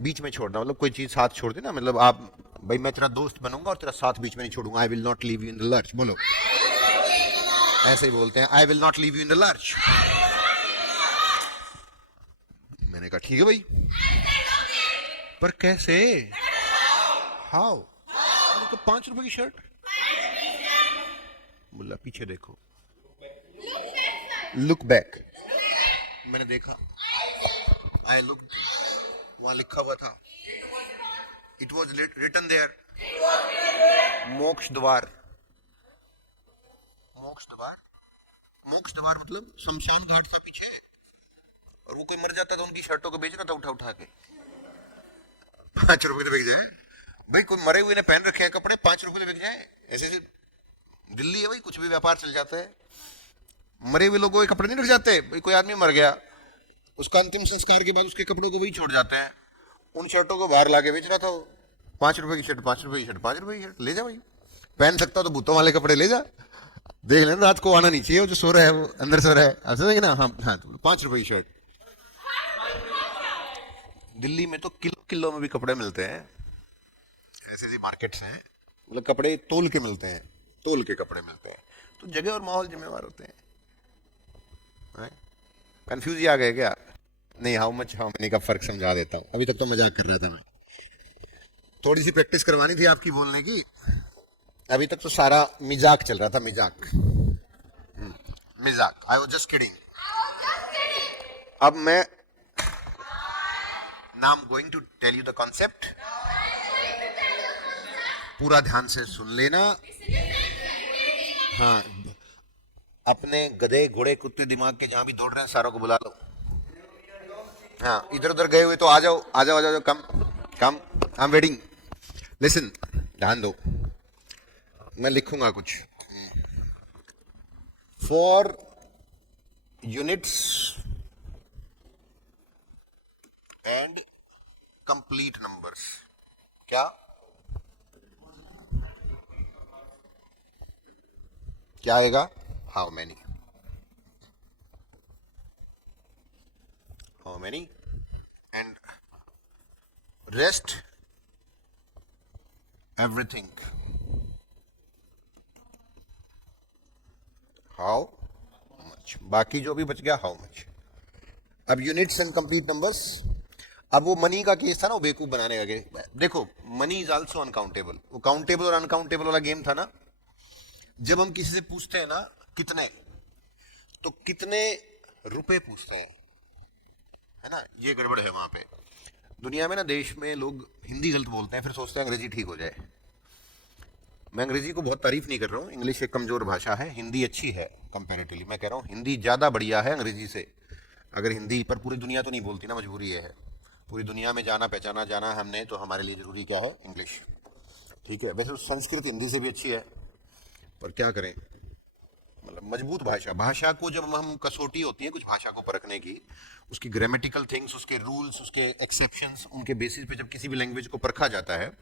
बीच में छोड़ना, मतलब कोई चीज साथ छोड़ देना, मतलब आप भाई, मैं तेरा दोस्त बनूंगा और तेरा साथ बीच में नहीं छोड़ूंगा। I will not leave you in the lurch। बोलो, ऐसे ही बोलते हैं, I will not leave you in the lurch. मैंने कहा ठीक है भाई, पर कैसे, हाउ? 5 रुपए की शर्ट, बोला पीछे देखो, लुक बैक। मैंने देखा, आई लुक, वहां लिखा हुआ था, इट वॉज रिटन देयर, मोक्ष द्वार। मोक्ष द्वार, मोक्ष द्वार मतलब शमशान घाट था पीछे, और वो कोई मर जाता था उनकी शर्टों को बेच रहा था उठा उठा के, 5 रुपए तो बिक जाए भाई। कोई मरे हुए ने पहन रखे हैं कपड़े, 5 रुपए तो बिक जाए। ऐसे ऐसे दिल्ली है भाई, कुछ भी व्यापार चल जाता है। मरे हुए लोगों के कपड़े नहीं रख जाते भाई, कोई आदमी मर गया, उसका अंतिम संस्कार के बाद उसके कपड़ों को वही छोड़ जाते हैं, उन शर्टों को बाहर लाके बेच रहा था वो। 5 रुपए की शर्ट, 5 रुपए की शर्ट, 5 रुपए की शर्ट, ले जा भाई। पहन सकता तो भूतों वाले कपड़े ले जा, देख लेना, रात को आना नहीं चाहिए, वो जो सो रहा है वो अंदर सो रहा है, आप समझे ना। हाँ हाँ, 5 रुपए की शर्ट। दिल्ली में तो किलो किलो में भी कपड़े मिलते हैं, ऐसे ऐसी मार्केट्स हैं, मतलब कपड़े तोल के मिलते हैं, तोल के कपड़े मिलते हैं। तो जगह और माहौल जिम्मेवार होते हैं। कंफ्यूज ही आ गए क्या? नहीं, हाउ मच हाउ मेनी का फर्क समझा देता हूँ। अभी तक तो मजाक कर रहा था मैं, थोड़ी सी प्रैक्टिस करवानी थी आपकी बोलने की। अभी तक तो सारा मिजाक चल रहा था, मिजाक, मिजाक, आई वाज जस्ट किडिंग। अब मैं now I am going to tell you the concept. पूरा ध्यान से सुन लेना। हाँ, अपने गधे घोड़े कुत्ते दिमाग के जहां भी दौड़ रहे हैं सारों को बुला लो। हाँ, इधर उधर गए हुए तो आ जाओ, आ जाओ, आ जाओ, कम कम, आई एम वेटिंग। लिसन, ध्यान दो, मैं लिखूंगा कुछ। For units and complete numbers, क्या क्या आएगा? How many, how many, and rest everything, how much. बाकी जो भी बच गया हाउ मच। अब यूनिट्स एंड कंप्लीट नंबर्स। अब वो मनी का केस था ना, वो बेवकूफ बनाने लगे। देखो, मनी इज आल्सो अनकाउंटेबल। वो काउंटेबल और अनकाउंटेबल वाला गेम था ना। जब हम किसी से पूछते हैं ना कितने, तो कितने रुपए पूछते हैं, है ना, ये गड़बड़ है वहां पे। दुनिया में ना, देश में लोग हिंदी गलत बोलते हैं, फिर सोचते हैं अंग्रेजी ठीक हो जाए। मैं अंग्रेजी को बहुत तारीफ नहीं कर रहा हूँ, इंग्लिश एक कमजोर भाषा है, हिंदी अच्छी है कंपैरेटिवली। मैं कह रहा हूँ हिंदी ज़्यादा बढ़िया है अंग्रेजी से। अगर हिंदी पर पूरी दुनिया तो नहीं बोलती ना, मजबूरी ये है। पूरी दुनिया में जाना पहचाना जाना हमने, तो हमारे लिए ज़रूरी क्या है? इंग्लिश। ठीक है, वैसे तो संस्कृत हिंदी से भी अच्छी है, पर क्या करें, मतलब मजबूत भाषा। भाषा को जब हम कसौटी होती है कुछ भाषा को परखने की, उसकी ग्रामेटिकल थिंग्स, उसके रूल्स, उसके एक्सेप्शंस, उनके बेसिस पे जब किसी भी लैंग्वेज को परखा जाता है,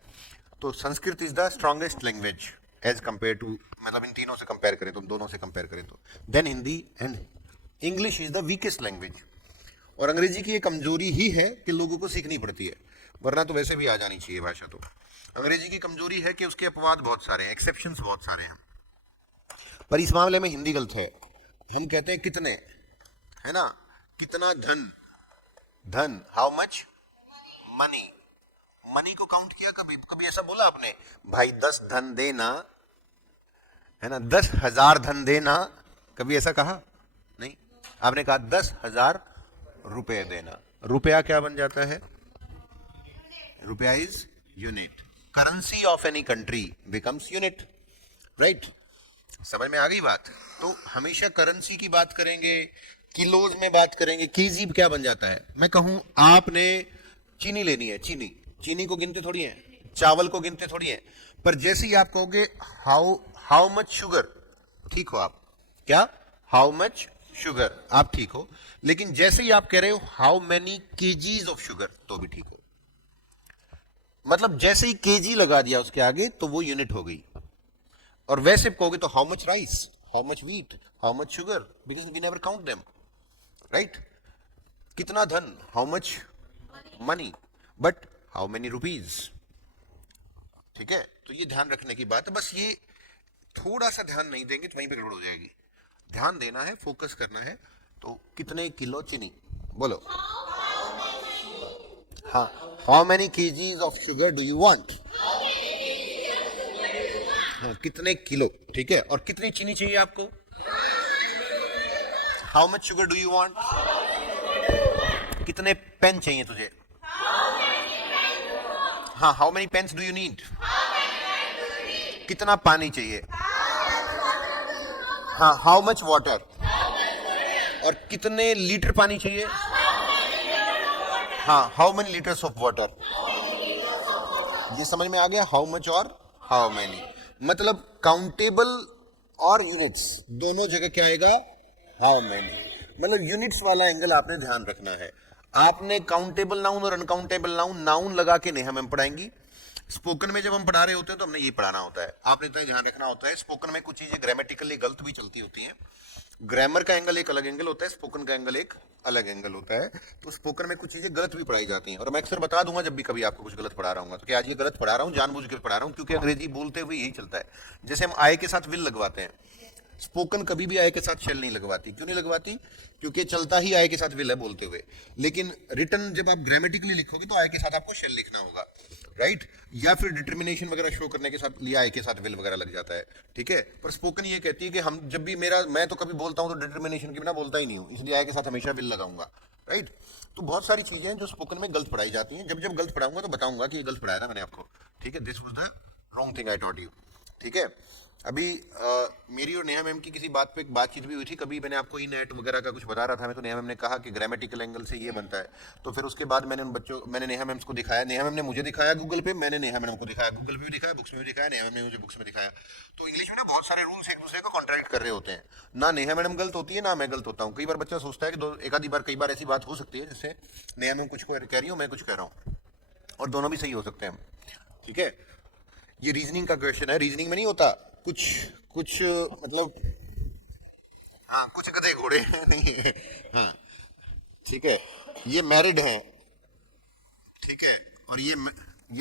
तो Sanskrit is the strongest language as compare to, मतलब इन तीनों से कंपेयर करें तो, दोनों से कंपेयर करें तो। Then Hindi and English is the weakest language. और अंग्रेजी की ये कमजोरी ही है कि लोगों को सीखनी पड़ती है, वरना तो वैसे भी आ जानी चाहिए भाषा। तो अंग्रेजी की कमजोरी है कि उसके अपवाद बहुत सारे हैं, एक्सेप्शंस बहुत सारे हैं, पर इस मामले में हिंदी गलत है। हम कहते हैं कितने, है ना, कितना धन, धन, हाउ मच मनी। मनी को काउंट किया कभी? कभी ऐसा बोला आपने, भाई 10 धन देना, है ना, 10,000 धन देना, कभी ऐसा कहा? नहीं, आपने कहा 10,000 रुपए देना। रुपया क्या बन जाता है? रुपया is unit. Currency of any country becomes unit, right? समझ में आ गई बात? तो हमेशा करेंसी की बात करेंगे, किलोज में बात करेंगे। केजी क्या बन जाता है? मैं कहूं आपने चीनी लेनी है, चीनी, चीनी को गिनते थोड़ी है, चावल को गिनते थोड़ी है, पर जैसे ही आप कहोगे हाउ मच शुगर, ठीक हो आप, क्या हाउ मच शुगर, आप ठीक हो। लेकिन जैसे ही आप कह रहे हो how many KGs of sugar, तो भी ठीक हो। मतलब जैसे ही केजी लगा दिया उसके आगे, तो वो यूनिट हो गई। और वैसे कहोगे तो how much rice, how much wheat, how much sugar, because we never count them, right? कितना धन, how much money, but how many rupees. ठीक है, तो ये ध्यान रखने की बात है। बस ये थोड़ा सा ध्यान नहीं देंगे तो वहीं पे गड़बड़ हो जाएगी। ध्यान देना है, फोकस करना है। तो कितने किलो चीनी, बोलो। हाँ, how many KGs of sugar do you want? हाँ, कितने किलो, ठीक है। और कितनी चीनी चाहिए आपको? How much sugar do you want? कितने पेन चाहिए तुझे? हाँ, how many pens do you need? कितना पानी चाहिए? हाँ, हाउ मच वाटर? और कितने लीटर पानी चाहिए? हाँ, how many litres of water? ये समझ में आ गया, हाउ मच और हाउ मेनी। मतलब काउंटेबल और यूनिट्स दोनों जगह क्या आएगा? How many. मतलब यूनिट्स वाला एंगल आपने ध्यान रखना है। आपने काउंटेबल नाउन और अनकाउंटेबल नाउन नाउन लगा के नहीं हम पढ़ाएंगी। स्पोकन में जब हम पढ़ा रहे होते हैं तो हमने ये पढ़ाना होता है, आपने इतना ध्यान रखना होता है। स्पोकन में कुछ चीजें ग्रामेटिकली गलत भी चलती होती हैं। ग्रामर का एंगल एक अलग एंगल होता है, स्पोकन का एंगल एक अलग एंगल होता है। तो स्पोकन में कुछ चीजें गलत भी पढ़ाई जाती हैं, और मैं अक्सर बता दूंगा जब भी कभी आपको कुछ गलत पढ़ा रहा हूँ तो कि आज ये गलत पढ़ा रहा हूँ, जानबूझ के पढ़ा रहा हूँ, क्योंकि अंग्रेजी बोलते हुए यही चलता है। जैसे हम आय के साथ विल लगवाते हैं, स्पोकन कभी भी आय के साथ शेल नहीं लगवाती। क्यों नहीं लगवाती? क्योंकि चलता ही आय के साथ विल है बोलते हुए। लेकिन रिटर्न जब आप ग्रामेटिकली लिखोगे तो आय के साथ आपको शेल लिखना होगा, राइट? या फिर डिटर्मिनेशन वगैरह शो करने के साथ लिया आय के साथ विल वगैरह लग जाता है, ठीक है। पर स्पोकन ये कहती है कि हम जब भी मैं तो कभी बोलता हूँ तो डिटर्मिनेशन के बिना बोलता ही नहीं हूँ, इसलिए आय के साथ हमेशा विल लगाऊंगा, राइट? तो बहुत सारी चीजें हैं जो स्पोकन में गलत पढ़ाई जाती हैं। जब जब गलत पढ़ाऊंगा तो बताऊंगा कि ये गलत पढ़ाया था मैंने आपको, ठीक है। This was the wrong thing I taught you, ठीक है। अभी मेरी और नेहा मैम की किसी बात पे एक बातचीत भी हुई थी। कभी मैंने आपको ई नेट वगैरह का कुछ बता रहा था मैं, तो नेहा मैम ने कहा कि ग्रामेटिकल एंगल से ये बनता है। तो फिर उसके बाद मैंने नेहा मैम को दिखाया, नेहा मैम ने मुझे दिखाया गूगल पे, मैंने नेहा मैम को दिखाया गूगल पे भी दिखाया, बुक्स में भी दिखाया, नेहा मैम ने मुझे बुक्स में दिखाया। तो इंग्लिश में ना बहुत सारे रूल्स एक दूसरे को कॉन्ट्रैक्ट कर रहे होते हैं। ना नेहा मैडम गलत होती है ना मैं गलत होता हूँ। कई बार बच्चा सोचता है कि एक आधी बार कई बार ऐसी बात हो सकती है जैसे नेहा मैम कुछ कह रही हूँ, मैं कुछ कह रहा हूँ, और दोनों भी सही हो सकते हैं, ठीक है। ये रीजनिंग का क्वेश्चन है, रीजनिंग में नहीं होता कुछ कुछ मतलब, हाँ, कुछ गधे घोड़े नहीं है, हाँ, ठीक है। ये मैरिड है, ठीक है, और ये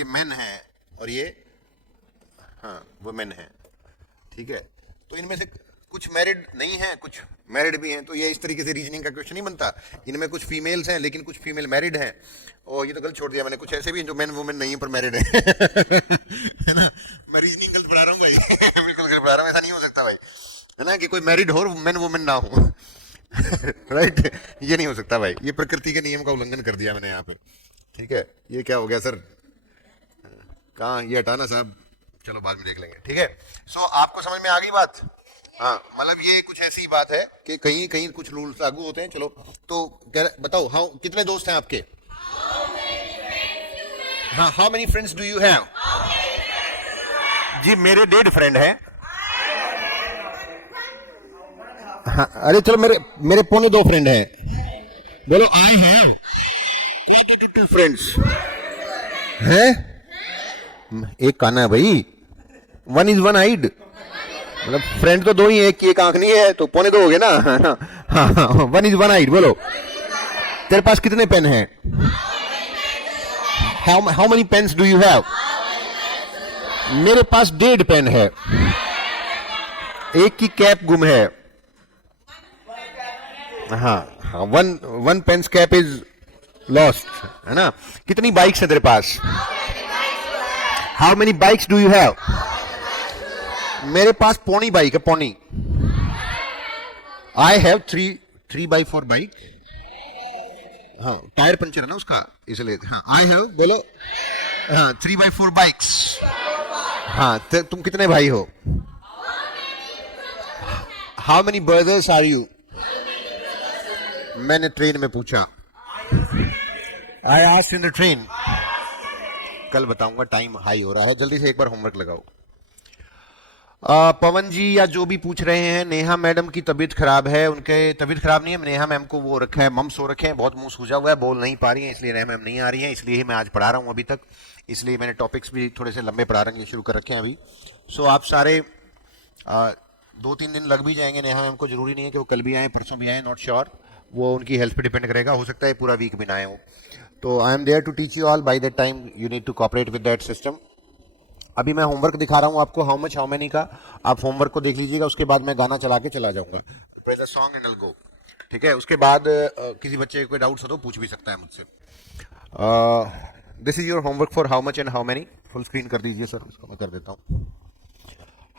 मेन है, और ये, हाँ, वो मेन है, ठीक है। तो इनमें से कुछ मैरिड नहीं है, कुछ मैरिड भी हैं, तो ये इस तरीके से रीजनिंग का क्वेश्चन नहीं बनता। इनमें कुछ फीमेल्स हैं लेकिन कुछ फीमेल मैरिड हैं, और ये तो गलत छोड़ दिया मैंने। कुछ ऐसे भी हैं जो मेन वुमेन नहीं है पर मैरिड है है ना। मैं रीजनिंग गलत पढ़ा रहा हूँ भाई बिल्कुल गलत पढ़ा रहा हूँ, ऐसा नहीं हो सकता भाई, है ना, कि कोई मैरिड हो और मेन वुमेन ना हो राइट, ये नहीं हो सकता भाई, ये प्रकृति के नियम का उल्लंघन कर दिया मैंने यहाँ पे, ठीक है। ये क्या हो गया सर, कहाँ ये हटाना साहब, चलो बाद में देख लेंगे, ठीक है। सो आपको समझ में आ गई बात? हाँ, मतलब ये कुछ ऐसी बात है कि कहीं कहीं कुछ रूल्स लागू होते हैं। चलो तो बताओ, हाँ, कितने दोस्त हैं आपके? हाँ, how many friends do you have? जी मेरे 1.5 फ्रेंड हैं। हाँ, अरे चलो मेरे मेरे 2.25 फ्रेंड हैं। बोलो, आई हैव 2 फ्रेंड्स है। एक काना है भाई, वन इज वन आइड, मतलब फ्रेंड तो 2 ही है, एक आंख नहीं है, तो 2.25 हो गए ना हाँ, वन इज वन आइड। बोलो, तेरे पास कितने पेन हैं? How many pens do you have? मेरे पास 1.5 पेन है, एक की कैप गुम है। हाँ हाँ, one pen's cap is lost, है ना। कितनी बाइक्स है तेरे पास? How many bikes do you have? मेरे पास पौनी बाइक है, पौनी। I have 3x4 bike. हाँ, टायर पंचर है ना उसका, इसलिए। हाँ, आई हैव, बोलो, हाँ, 3x4 बाइक्स। हाँ, तुम कितने भाई हो? How many brothers are you? मैंने ट्रेन में पूछा, I asked in the train. कल बताऊंगा, टाइम हाई हो रहा है, जल्दी से एक बार होमवर्क लगाओ। पवन जी या जो भी पूछ रहे हैं, नेहा मैडम की तबीयत खराब है। उनके तबीयत खराब नहीं है, नेहा मैम को वो रखा है, मम्स हो रखे हैं, बहुत मुंह सूजा हुआ है, बोल नहीं पा रही हैं, इसलिए नेहा मैम नहीं आ रही हैं। इसलिए ही मैं आज पढ़ा रहा हूँ अभी तक, इसलिए मैंने टॉपिक्स भी थोड़े से लंबे पढ़ा रहे हैं, शुरू कर रखे हैं अभी। सो आप सारे 2-3 दिन लग भी जाएंगे नेहा मैम को, जरूरी नहीं है कि वो कल भी आए, परसों भी आए, नॉट श्योर, वो उनकी हेल्थ पे डिपेंड करेगा। हो सकता है पूरा वीक भी ना आए हो। तो I am there to teach you all, by that time you need to cooperate with that system. अभी मैं होमवर्क दिखा रहा हूँ आपको, हाउ मच हाउ मेनी का। आप होमवर्क को देख लीजिएगा, उसके बाद मैं गाना चला के चला जाऊंगा, play the song and I will go, ठीक है। उसके बाद किसी बच्चे को कोई डाउट्स हो तो पूछ भी सकता है मुझसे। This is your homework for how much and how many. Full screen कर दीजिए सर, उसको मैं कर देता हूँ।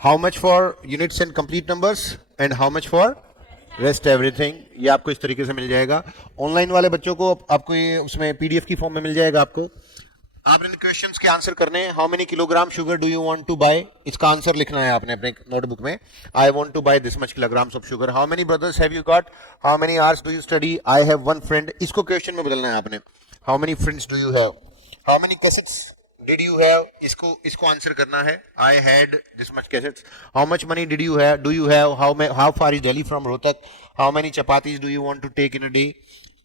How much for units and complete numbers and how much for rest everything, ये आपको इस तरीके से मिल जाएगा। ऑनलाइन वाले बच्चों को आपको ये उसमें पीडीएफ की फॉर्म में मिल जाएगा आपको। आपने क्वेश्चंस के आंसर करने हैं। How many kilogram sugar do you want to buy, इसका आंसर लिखना है आपने अपने नोटबुक में। I want to buy this much kilograms of sugar. How many brothers have you got, how many hours do you study, I have one friend, इसको question में बदलना है आपने। How many friends do you have, how many cassettes did you have, इसको answer करना है। I had this much cassettes. How much money did you have, do you have, how far is Delhi from Rohtak, how many chapatis do you want to take in a day,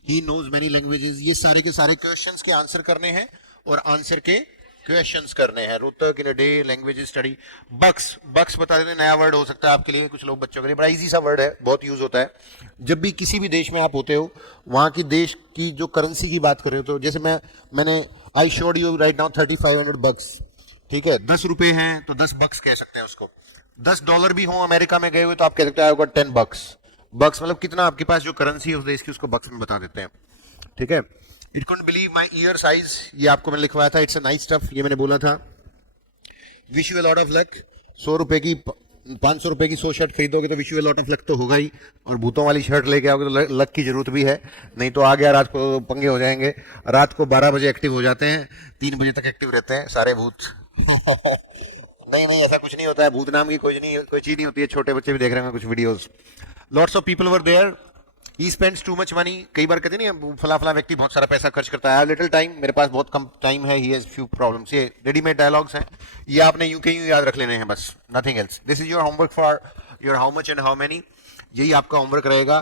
he knows many languages. ये सारे के सारे questions के answer करने हैं और answer के questions करने हैं। रोहतक इन अ डे, लैंग्वेज स्टडी। बक्स बता देते हैं, नया वर्ड हो सकता है आपके लिए, कुछ लोग बच्चों के लिए, बड़ा इजी सा वर्ड है, बहुत यूज होता है। जब भी किसी भी देश में आप होते हो, वहाँ की देश की जो करेंसी की बात कर रहे हो, तो जैसे मैंने I showed you right now 3500 बक्स, ठीक है, 10 रुपए हैं तो 10 बक्स कह सकते हैं उसको। $10 भी हो अमेरिका में गए हुए तो आप कह सकते हैं 10 बक्स। बक्स मतलब कितना आपके पास जो करेंसी है उस देश की, उसको बक्स में बता देते हैं, ठीक है। It couldn't believe my year size, ये आपको मैंने लिखवाया था। इट्स अ नाइस स्टफ, ये मैंने बोला था। Wish you a lot of luck. 100 रुपए की 500 रुपए की 100 शर्ट खरीदोगे तो wish you a lot of luck तो होगा ही, और भूतों वाली शर्ट लेके आओगे तो लक की जरूरत भी है, नहीं तो आ गया रात को पंगे हो जाएंगे। रात को 12 बजे एक्टिव हो जाते हैं, 3 बजे तक एक्टिव रहते हैं सारे भूत। नहीं ऐसा कुछ नहीं होता है, भूत नाम की कोई चीज नहीं होती है। छोटे बच्चे भी देख रहे हैं कुछ videos. Lots of people were there, he spends too much money. कई बार कहते नहीं फला व्यक्ति बहुत सारा पैसा खर्च करता है। लिटिल टाइम, मेरे पास बहुत कम टाइम है। He has few problems. ये रेडीमेड डायलॉग्स हैं, ये आपने यूं के यूं याद रख लेने हैं बस, nothing else. This is your homework for your how much and how many, यही आपका होमवर्क रहेगा।